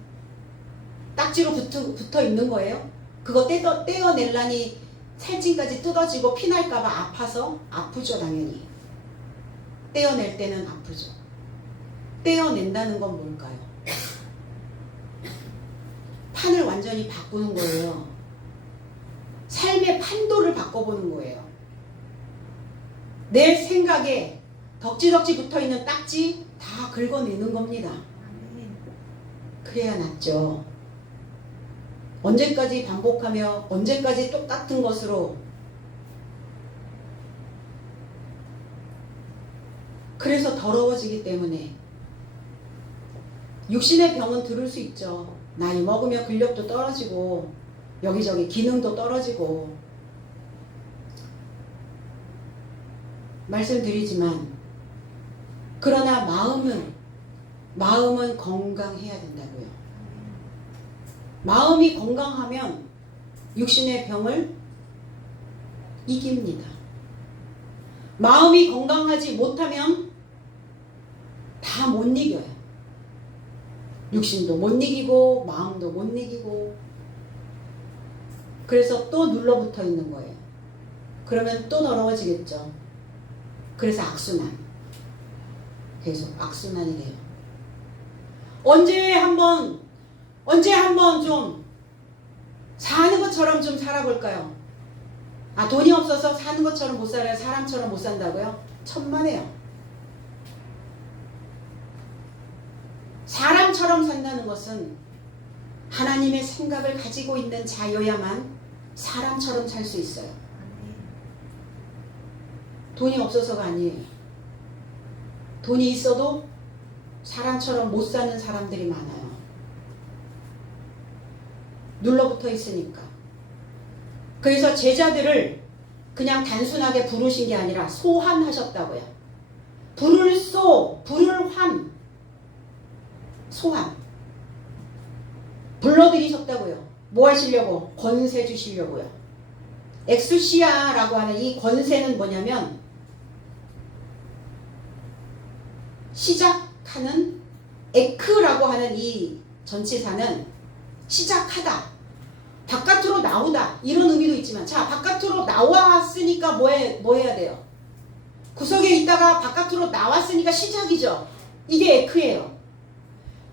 딱지로 붙어 있는 거예요? 그거 떼어낼라니 살찐까지 뜯어지고 피날까봐 아파서? 아프죠, 당연히. 떼어낼 때는 아프죠. 떼어낸다는 건 뭘까요? 판을 완전히 바꾸는 거예요. 삶의 판도를 바꿔보는 거예요. 내 생각에 덕지덕지 붙어있는 딱지 다 긁어내는 겁니다. 그래야 낫죠. 언제까지 반복하며 언제까지 똑같은 것으로. 그래서 더러워지기 때문에 육신의 병은 들을 수 있죠. 나이 먹으면 근력도 떨어지고 여기저기 기능도 떨어지고. 말씀드리지만 그러나 마음은 건강해야 된다고요. 마음이 건강하면 육신의 병을 이깁니다. 마음이 건강하지 못하면 다 못 이겨요. 육신도 못 이기고 마음도 못 이기고. 그래서 또 눌러붙어 있는 거예요. 그러면 또 더러워지겠죠. 그래서 악순환. 계속 악순환이 돼요. 언제 한번 좀 사는 것처럼 좀 살아볼까요? 아, 돈이 없어서 사는 것처럼 못 살아요? 사람처럼 못 산다고요? 천만에요. 사람처럼 산다는 것은 하나님의 생각을 가지고 있는 자여야만 사람처럼 살 수 있어요. 돈이 없어서가 아니에요. 돈이 있어도 사람처럼 못 사는 사람들이 많아요. 눌러붙어 있으니까. 그래서 제자들을 그냥 단순하게 부르신 게 아니라 소환하셨다고요. 불을 환. 소환. 불러들이셨다고요. 뭐 하시려고? 권세 주시려고요. 엑수시아라고 하는 이 권세는 뭐냐면 시작하는, 에크라고 하는 이 전치사는 시작하다, 바깥으로 나오다, 이런 의미도 있지만, 자, 바깥으로 나왔으니까 뭐 해야 돼요? 구석에 있다가 바깥으로 나왔으니까 시작이죠. 이게 에크예요.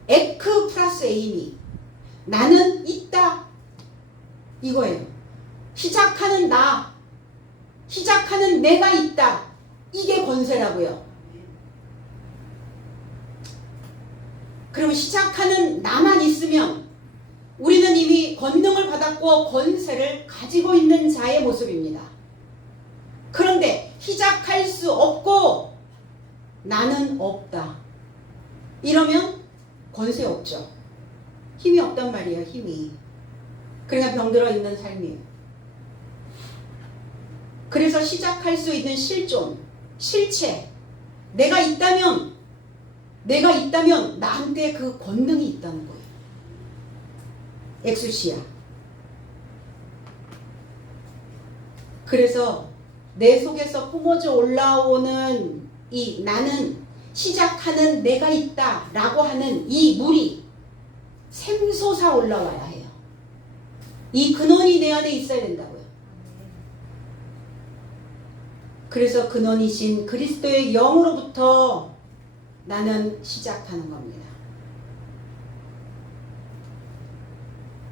에크 플러스 에이미. 나는 있다. 이거예요. 시작하는 나, 시작하는 내가 있다. 이게 권세라고요. 그러면 시작하는 나만 있으면 우리는 이미 권능을 받았고 권세를 가지고 있는 자의 모습입니다. 그런데 시작할 수 없고 나는 없다. 이러면 권세 없죠. 힘이 없단 말이에요. 힘이. 그러니까 병들어 있는 삶이에요. 그래서 시작할 수 있는 실존, 실체. 내가 있다면 나한테 그 권능이 있다는 거예요. 엑수시아. 그래서 내 속에서 뿜어져 올라오는 이 나는 시작하는 내가 있다 라고 하는 이 물이 샘솟아 올라와야 해요. 이 근원이 내 안에 있어야 된다고요. 그래서 근원이신 그리스도의 영으로부터 나는 시작하는 겁니다.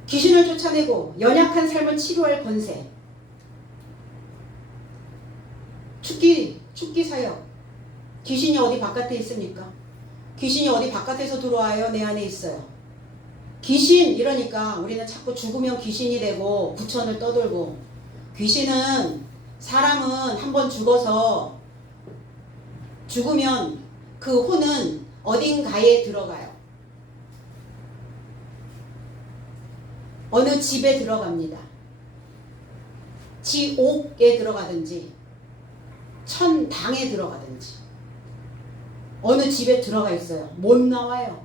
귀신을 쫓아내고 연약한 삶을 치료할 권세. 축기 사역. 귀신이 어디 바깥에 있습니까? 귀신이 어디 바깥에서 들어와요? 내 안에 있어요. 귀신 이러니까 우리는 자꾸 죽으면 귀신이 되고 부천을 떠돌고, 귀신은 사람은 한번 죽어서 죽으면 그 혼은 어딘가에 들어가요. 어느 집에 들어갑니다. 지옥에 들어가든지 천당에 들어가든지 어느 집에 들어가 있어요. 못 나와요.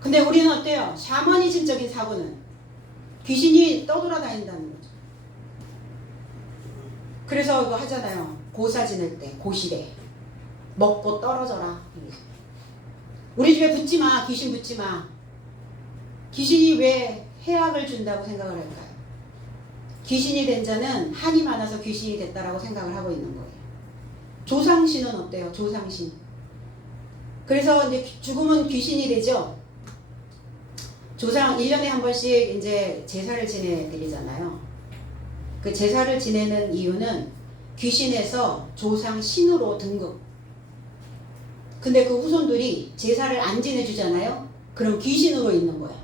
근데 우리는 어때요? 샤머니즘적인 사고는 귀신이 떠돌아다닌다는 거죠. 그래서 이거 하잖아요. 고사 지낼 때 고시래. 먹고 떨어져라. 우리 집에 붙지 마. 귀신 붙지 마. 귀신이 왜 해악을 준다고 생각을 할까요? 귀신이 된 자는 한이 많아서 귀신이 됐다라고 생각을 하고 있는 거예요. 조상신은 어때요? 조상신. 그래서 이제 죽으면 귀신이 되죠. 조상 1년에 한 번씩 이제 제사를 지내드리잖아요. 그 제사를 지내는 이유는 귀신에서 조상신으로 등급. 근데 그 후손들이 제사를 안 지내주잖아요. 그럼 귀신으로 있는 거야.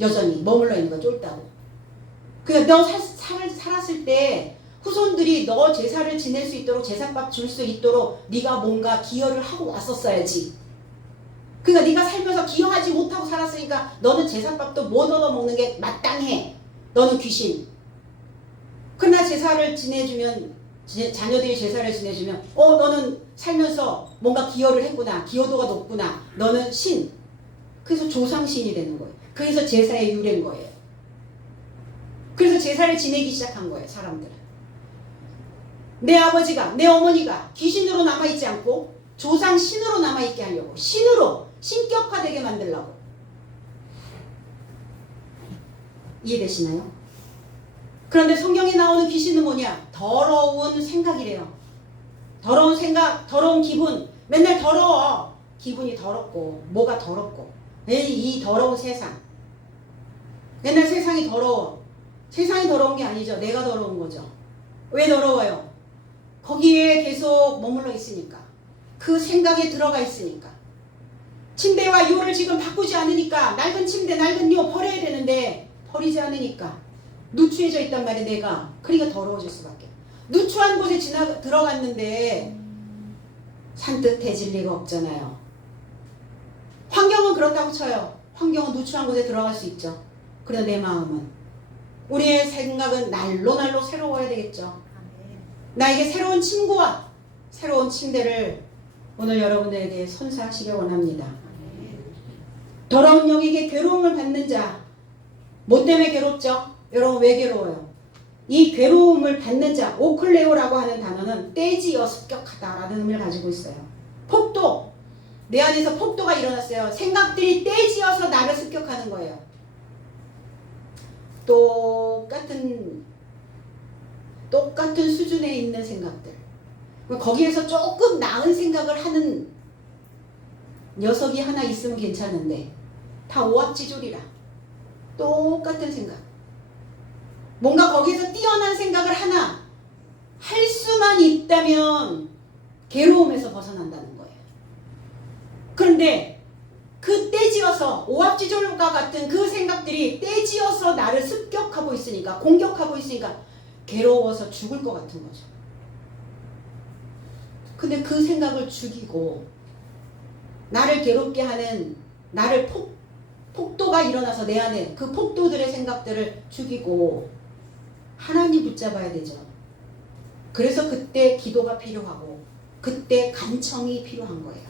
여전히 머물러 있는 거 쫄다고. 그러니까 너 살았을 때 후손들이 너 제사를 지낼 수 있도록, 제사밥 줄 수 있도록 네가 뭔가 기여를 하고 왔었어야지. 그러니까 네가 살면서 기여하지 못하고 살았으니까 너는 제사밥도 못 얻어먹는 게 마땅해. 너는 귀신. 그러나 제사를 지내주면, 자녀들이 제사를 지내주면 너는 살면서 뭔가 기여를 했구나. 기여도가 높구나. 너는 신. 그래서 조상신이 되는 거예요. 그래서 제사의 유래인 거예요. 그래서 제사를 지내기 시작한 거예요. 사람들은. 내 아버지가, 내 어머니가 귀신으로 남아있지 않고 조상신으로 남아있게 하려고, 신으로 신격화되게 만들려고. 이해되시나요? 그런데 성경에 나오는 귀신은 뭐냐? 더러운 생각이래요. 더러운 생각, 더러운 기분. 맨날 더러워. 기분이 더럽고 뭐가 더럽고. 이 더러운 세상. 맨날 세상이 더러워. 세상이 더러운 게 아니죠. 내가 더러운 거죠. 왜 더러워요? 거기에 계속 머물러 있으니까. 그 생각에 들어가 있으니까. 침대와 요를 지금 바꾸지 않으니까, 낡은 침대, 낡은 요 버려야 되는데 버리지 않으니까 누추해져 있단 말이에요. 내가. 그러니까 더러워질 수밖에. 누추한 곳에 들어갔는데 산뜻해질 리가 없잖아요. 환경은 그렇다고 쳐요. 환경은 누추한 곳에 들어갈 수 있죠. 그러나 내 마음은, 우리의 생각은 날로 새로워야 되겠죠. 나에게 새로운 친구와 새로운 침대를 오늘 여러분들에게 선사하시길 원합니다. 더러운 영에게 괴로움을 받는 자. 뭐 때문에 괴롭죠? 여러분 왜 괴로워요? 이 괴로움을 받는 자, 오클레오라고 하는 단어는 떼지어 습격하다라는 의미를 가지고 있어요. 폭도. 내 안에서 폭도가 일어났어요. 생각들이 떼지어서 나를 습격하는 거예요. 똑같은 수준에 있는 생각들. 거기에서 조금 나은 생각을 하는 녀석이 하나 있으면 괜찮은데 다 오합지졸이라. 똑같은 생각. 뭔가 거기에서 뛰어난 생각을 하나 할 수만 있다면 괴로움에서 벗어난다는 거예요. 그런데 그 떼지어서, 오합지졸과 같은 그 생각들이 떼지어서 나를 습격하고 있으니까, 공격하고 있으니까 괴로워서 죽을 것 같은 거죠. 근데 그 생각을 죽이고 나를 괴롭게 하는, 나를 폭도가 일어나서 내 안에 그 폭도들의 생각들을 죽이고 하나님 붙잡아야 되죠. 그래서 그때 기도가 필요하고 그때 간청이 필요한 거예요.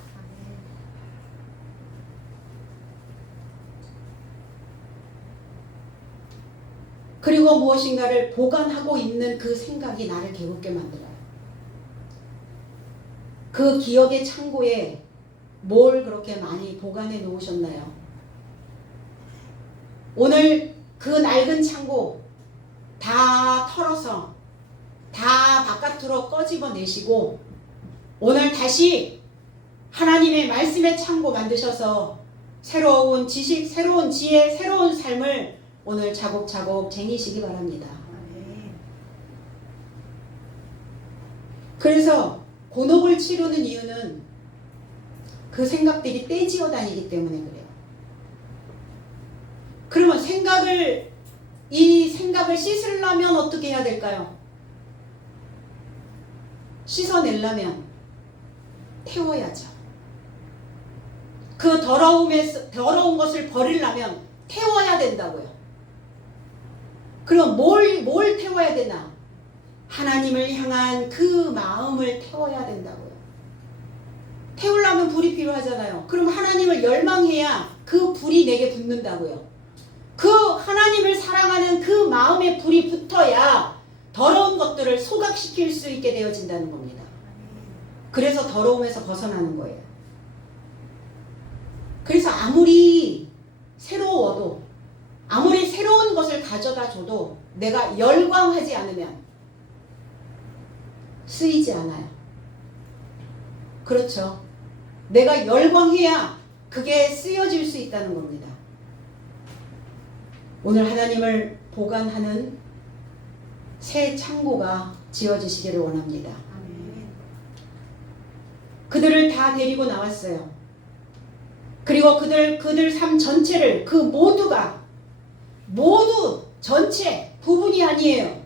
그리고 무엇인가를 보관하고 있는 그 생각이 나를 괴롭게 만들어요. 그 기억의 창고에 뭘 그렇게 많이 보관해 놓으셨나요? 오늘 그 낡은 창고 다 털어서 다 바깥으로 꺼집어내시고 오늘 다시 하나님의 말씀의 창고 만드셔서 새로운 지식, 새로운 지혜, 새로운 삶을 오늘 차곡차곡 쟁이시기 바랍니다. 그래서 곤혹을 치르는 이유는 그 생각들이 떼지어 다니기 때문에 그래요. 그러면 이 생각을 씻으려면 어떻게 해야 될까요? 씻어내려면 태워야죠. 그 더러운 것을 버리려면 태워야 된다고요. 그럼 뭘 태워야 되나? 하나님을 향한 그 마음을 태워야 된다고요. 태우려면 불이 필요하잖아요. 그럼 하나님을 열망해야 그 불이 내게 붙는다고요. 그 하나님을 사랑하는 그 마음의 불이 붙어야 더러운 것들을 소각시킬 수 있게 되어진다는 겁니다. 그래서 더러움에서 벗어나는 거예요. 그래서 아무리 새로워도 아무리 새로운 것을 가져다 줘도 내가 열광하지 않으면 쓰이지 않아요. 그렇죠. 내가 열광해야 그게 쓰여질 수 있다는 겁니다. 오늘 하나님을 보관하는 새 창고가 지어지시기를 원합니다. 그들을 다 데리고 나왔어요. 그리고 그들 삶 전체를 그 모두가 모두 전체 부분이 아니에요.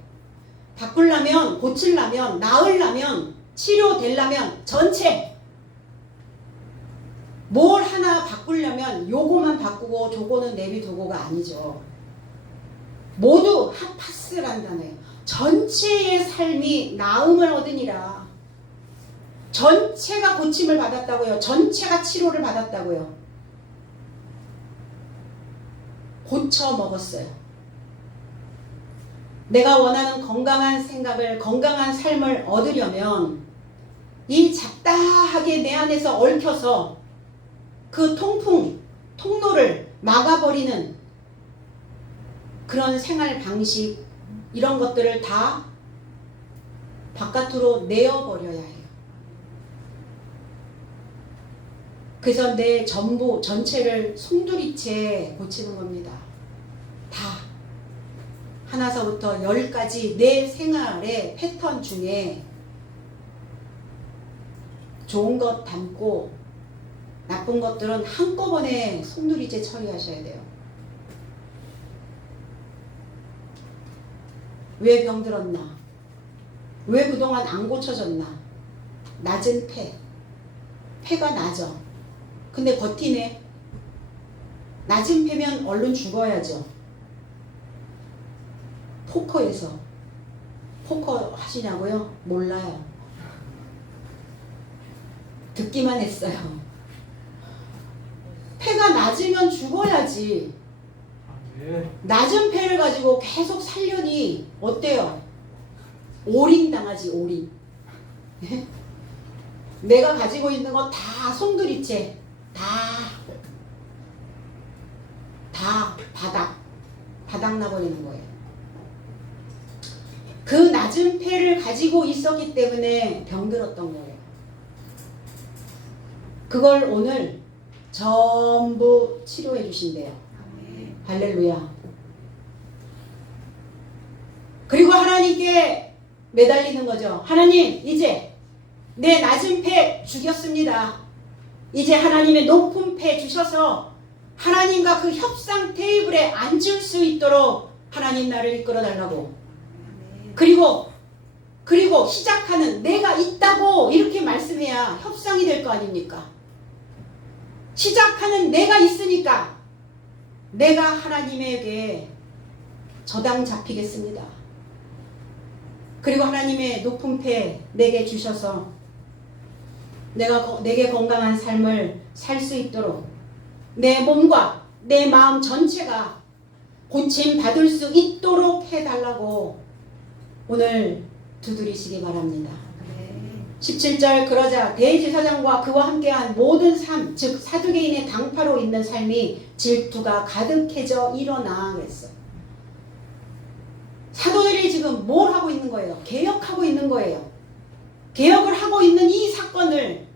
바꾸려면 고치려면 나으려면 치료되려면 전체 뭘 하나 바꾸려면 요거만 바꾸고 저거는 내비두고가 아니죠. 모두 하파스란 단어예요. 전체의 삶이 나음을 얻으니라. 전체가 고침을 받았다고요. 전체가 치료를 받았다고요. 고쳐 먹었어요. 내가 원하는 건강한 생각을, 건강한 삶을 얻으려면 이 잡다하게 내 안에서 얽혀서 그 통로를 막아버리는 그런 생활 방식, 이런 것들을 다 바깥으로 내어버려야 해요. 그래서 내 전체를 송두리째 고치는 겁니다. 다. 하나서부터 10까지 내 생활의 패턴 중에 좋은 것 담고 나쁜 것들은 한꺼번에 송두리째 처리하셔야 돼요. 왜 병들었나? 왜 그동안 안 고쳐졌나? 낮은 폐가 낮아. 근데 버티네. 낮은 폐면 얼른 죽어야죠. 포커에서. 포커 하시냐고요? 몰라요. 듣기만 했어요. 폐가 낮으면 죽어야지. 낮은 폐를 가지고 계속 살려니 어때요? 올인당하지, 올인. 내가 가지고 있는 거 다 송두리째, 다 바닥 나버리는 거예요. 그 낮은 폐를 가지고 있었기 때문에 병들었던 거예요. 그걸 오늘 전부 치료해 주신대요. 할렐루야. 그리고 하나님께 매달리는 거죠. 하나님, 이제 내 낮은 폐 죽였습니다. 이제 하나님의 높은 폐 주셔서 하나님과 그 협상 테이블에 앉을 수 있도록 하나님 나를 이끌어 달라고. 그리고 시작하는 내가 있다고 이렇게 말씀해야 협상이 될 거 아닙니까? 시작하는 내가 있으니까 내가 하나님에게 저당 잡히겠습니다. 그리고 하나님의 높은 패 내게 주셔서 내게 건강한 삶을 살 수 있도록 내 몸과 내 마음 전체가 고침 받을 수 있도록 해달라고 오늘 두드리시기 바랍니다. 17절 그러자 대제사장과 그와 함께한 모든 삶, 즉 사두개인의 당파로 있는 삶이 질투가 가득해져 일어나 그랬어. 사도들이 지금 뭘 하고 있는 거예요? 개혁하고 있는 거예요. 개혁을 하고 있는 이 사건을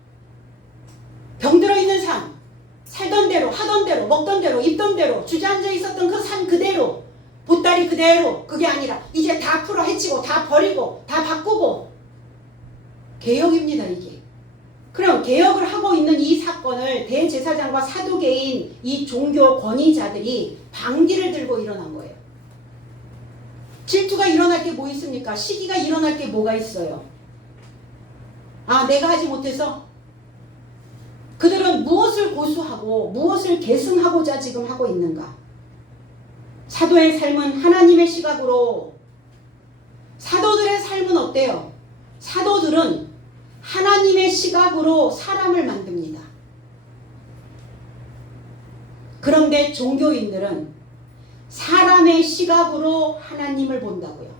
병들어 있는 삶, 살던 대로 하던 대로 먹던 대로 입던 대로 주저앉아 있었던 그 삶 그대로 보따리 그대로 그게 아니라 이제 다 풀어 헤치고 다 버리고 다 바꾸고 개혁입니다 이게. 그럼 개혁을 하고 있는 이 사건을 대제사장과 사두개인 이 종교 권위자들이 방귀를 들고 일어난 거예요. 질투가 일어날 게 뭐 있습니까? 시기가 일어날 게 뭐가 있어요? 아 내가 하지 못해서? 그들은 무엇을 고수하고 무엇을 계승하고자 지금 하고 있는가? 사도의 삶은 하나님의 시각으로 사도들의 삶은 어때요? 사도들은 하나님의 시각으로 사람을 만듭니다. 그런데 종교인들은 사람의 시각으로 하나님을 본다고요.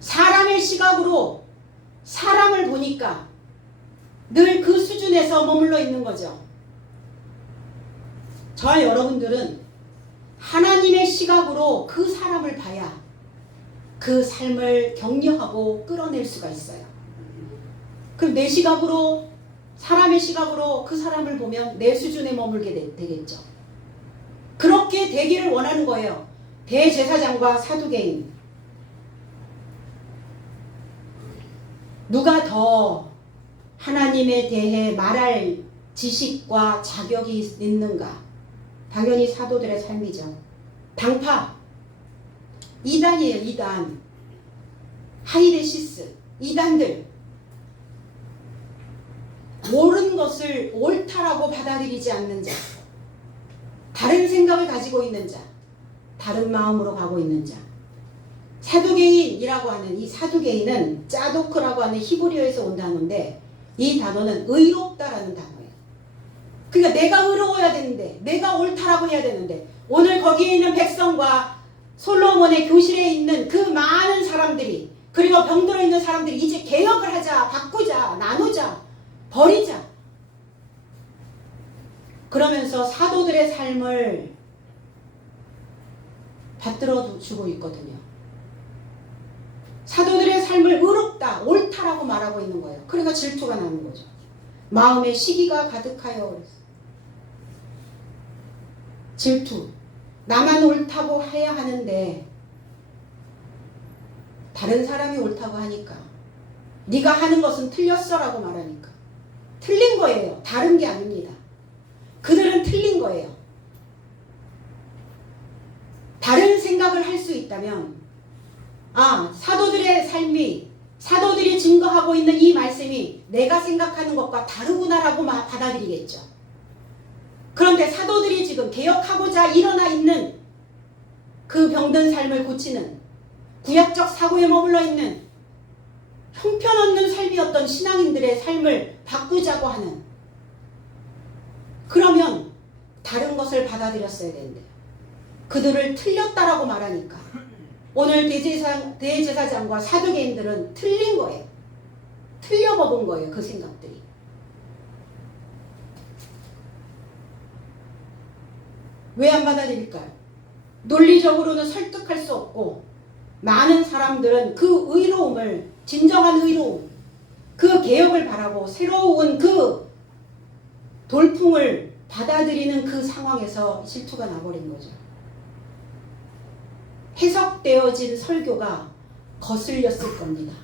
사람의 시각으로 사람을 보니까 늘 그 수준에서 머물러 있는 거죠. 저와 여러분들은 하나님의 시각으로 그 사람을 봐야 그 삶을 격려하고 끌어낼 수가 있어요. 그럼 내 시각으로 사람의 시각으로 그 사람을 보면 내 수준에 머물게 되겠죠. 그렇게 되기를 원하는 거예요. 대제사장과 사두개인. 누가 더 하나님에 대해 말할 지식과 자격이 있는가? 당연히 사도들의 삶이죠. 당파, 이단이에요. 이단, 하이레시스, 이단들. 옳은 것을 옳다라고 받아들이지 않는 자, 다른 생각을 가지고 있는 자, 다른 마음으로 가고 있는 자. 사두개인이라고 하는 이 사두개인은 짜도크라고 하는 히브리어에서 온 단어인데 이 단어는 의롭다라는 단어예요. 그러니까 내가 의로워야 되는데 내가 옳다라고 해야 되는데 오늘 거기에 있는 백성과 솔로몬의 교실에 있는 그 많은 사람들이 그리고 병들어 있는 사람들이 이제 개혁을 하자, 바꾸자, 나누자, 버리자. 그러면서 사도들의 삶을 받들어 주고 있거든요. 사도들의 삶을 의롭다, 옳다라고 말하고 있는 거예요. 그러니까 질투가 나는 거죠. 마음에 시기가 가득하여 질투. 나만 옳다고 해야 하는데 다른 사람이 옳다고 하니까 네가 하는 것은 틀렸어라고 말하니까 틀린 거예요. 다른 게 아닙니다. 그들은 틀린 거예요. 다른 생각을 할 수 있다면 사도들의 삶이 사도들이 증거하고 있는 이 말씀이 내가 생각하는 것과 다르구나라고 받아들이겠죠. 그런데 사도들이 지금 개혁하고자 일어나 있는 그 병든 삶을 고치는 구약적 사고에 머물러 있는 형편없는 삶이었던 신앙인들의 삶을 바꾸자고 하는 그러면 다른 것을 받아들였어야 되는데 그들을 틀렸다라고 말하니까 오늘 대제사장과 사두개인들은 틀린 거예요. 틀려먹은 거예요. 그 생각들이. 왜 안 받아들일까요? 논리적으로는 설득할 수 없고 많은 사람들은 그 의로움을 진정한 의로움 그 개혁을 바라고 새로운 그 돌풍을 받아들이는 그 상황에서 질투가 나버린 거죠. 해석되어진 설교가 거슬렸을 겁니다.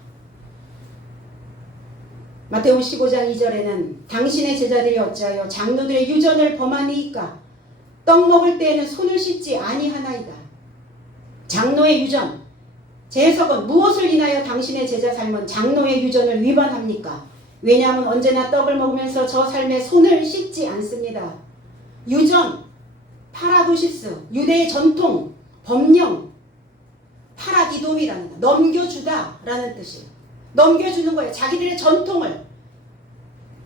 마태복음 15장 2절에는 당신의 제자들이 어찌하여 장로들의 유전을 범하니까 떡 먹을 때에는 손을 씻지 아니하나이다. 장로의 유전 제 해석은 무엇을 인하여 당신의 제자 삶은 장로의 유전을 위반합니까? 왜냐하면 언제나 떡을 먹으면서 저 삶에 손을 씻지 않습니다. 유전, 파라도시스, 유대의 전통, 법령, 이돔이라는 넘겨주다라는 뜻이에요. 넘겨주는 거예요. 자기들의 전통을,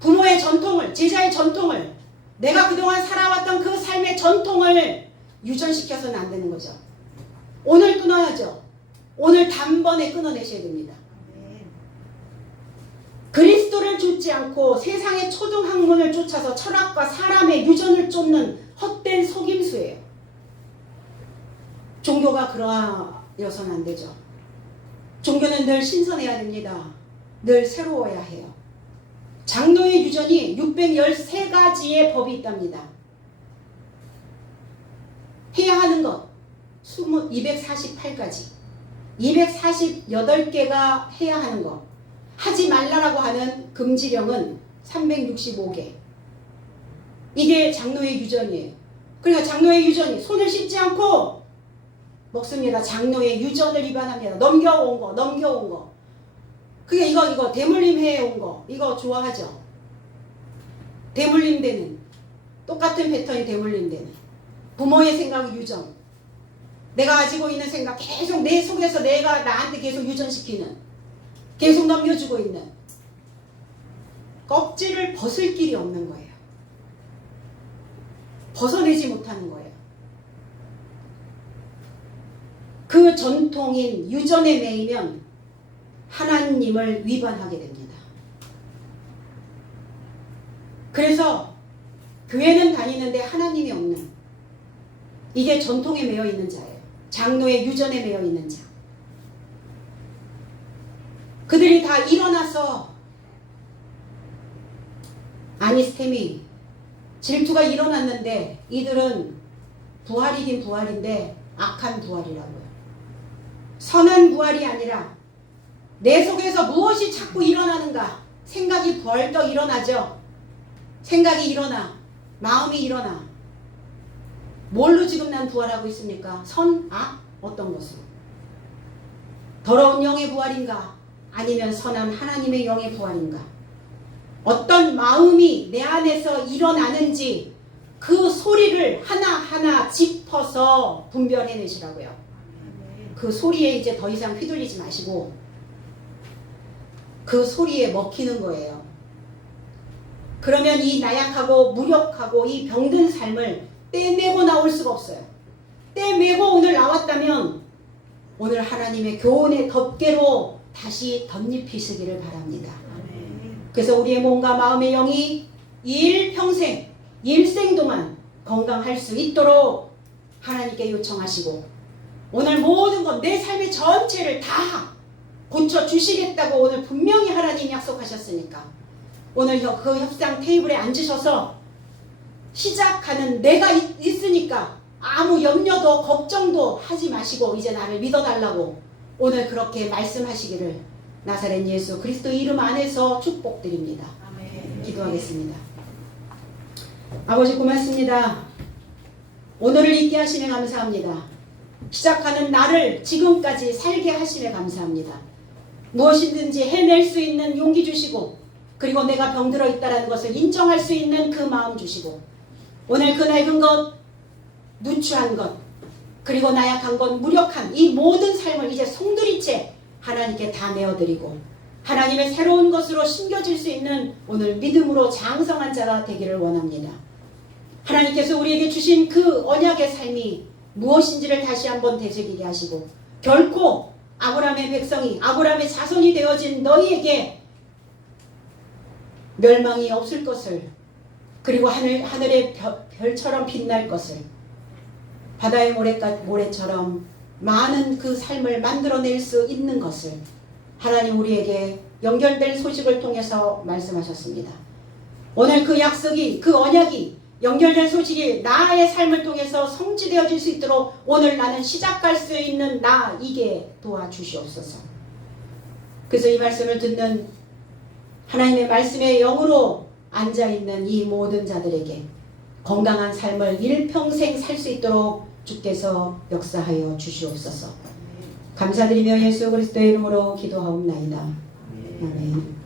부모의 전통을, 제자의 전통을, 내가 그동안 살아왔던 그 삶의 전통을 유전시켜서는 안 되는 거죠. 오늘 끊어야죠. 오늘 단번에 끊어내셔야 됩니다. 그리스도를 좇지 않고 세상의 초등학문을 쫓아서 철학과 사람의 유전을 쫓는 헛된 속임수예요. 종교가 그러하여서는 안 되죠. 종교는 늘 신선해야 됩니다. 늘 새로워야 해요. 장로의 유전이 613가지의 법이 있답니다. 해야 하는 것 248가지, 248개가 해야 하는 것, 하지 말라라고 하는 금지령은 365개. 이게 장로의 유전이에요. 그러니까 장로의 유전이 손을 씻지 않고 먹습니다. 장로의 유전을 위반합니다. 넘겨온 거. 그게 이거 대물림 해온 거, 이거 좋아하죠? 대물림 되는, 똑같은 패턴이 대물림 되는 부모의 생각 유전, 내가 가지고 있는 생각 계속 내 속에서 내가 나한테 계속 유전시키는, 계속 넘겨주고 있는, 껍질을 벗을 길이 없는 거예요. 벗어내지 못하는 거예요. 그 전통인 유전에 매이면 하나님을 위반하게 됩니다. 그래서 교회는 다니는데 하나님이 없는, 이게 전통에 매여 있는 자예요. 장로의 유전에 매여 있는 자. 그들이 다 일어나서 아니스템이 질투가 일어났는데 이들은 부활이긴 부활인데 악한 부활이라고요. 선한 부활이 아니라 내 속에서 무엇이 자꾸 일어나는가? 생각이 벌떡 일어나죠. 생각이 일어나. 마음이 일어나. 뭘로 지금 난 부활하고 있습니까? 선, 악? 어떤 것으로? 더러운 영의 부활인가? 아니면 선한 하나님의 영의 부활인가? 어떤 마음이 내 안에서 일어나는지 그 소리를 하나하나 짚어서 분별해내시라고요. 그 소리에 이제 더 이상 휘둘리지 마시고 그 소리에 먹히는 거예요. 그러면 이 나약하고 무력하고 이 병든 삶을 떼매고 나올 수가 없어요. 떼매고 오늘 나왔다면 오늘 하나님의 교훈의 덮개로 다시 덧입히시기를 바랍니다. 그래서 우리의 몸과 마음의 영이 일평생, 일생 동안 건강할 수 있도록 하나님께 요청하시고 오늘 모든 것, 내 삶의 전체를 다 고쳐주시겠다고 오늘 분명히 하나님이 약속하셨으니까 오늘 그 협상 테이블에 앉으셔서 시작하는 내가 있으니까 아무 염려도 걱정도 하지 마시고 이제 나를 믿어달라고 오늘 그렇게 말씀하시기를 나사렛 예수 그리스도 이름 안에서 축복드립니다. 아멘. 기도하겠습니다. 아버지 고맙습니다. 오늘을 있게 하심에 감사합니다. 시작하는 나를 지금까지 살게 하심에 감사합니다. 무엇이든지 해낼 수 있는 용기 주시고 그리고 내가 병들어 있다는 것을 인정할 수 있는 그 마음 주시고 오늘 그 낡은 것, 누추한 것, 그리고 나약한 것, 무력한 이 모든 삶을 이제 송두리째 하나님께 다 내어드리고 하나님의 새로운 것으로 심겨질 수 있는 오늘 믿음으로 장성한 자가 되기를 원합니다. 하나님께서 우리에게 주신 그 언약의 삶이 무엇인지를 다시 한번 되새기게 하시고 결코 아브라함의 백성이 아브라함의 자손이 되어진 너희에게 멸망이 없을 것을 그리고 하늘의 별처럼 빛날 것을 바다의 모래처럼 많은 그 삶을 만들어낼 수 있는 것을 하나님 우리에게 연결된 소식을 통해서 말씀하셨습니다. 오늘 그 약속이 그 언약이 연결된 소식이 나의 삶을 통해서 성취되어질 수 있도록 오늘 나는 시작할 수 있는 나이게 도와주시옵소서. 그래서 이 말씀을 듣는 하나님의 말씀의 영으로 앉아있는 이 모든 자들에게 건강한 삶을 일평생 살 수 있도록 주께서 역사하여 주시옵소서. 감사드리며 예수 그리스도의 이름으로 기도하옵나이다. 아멘.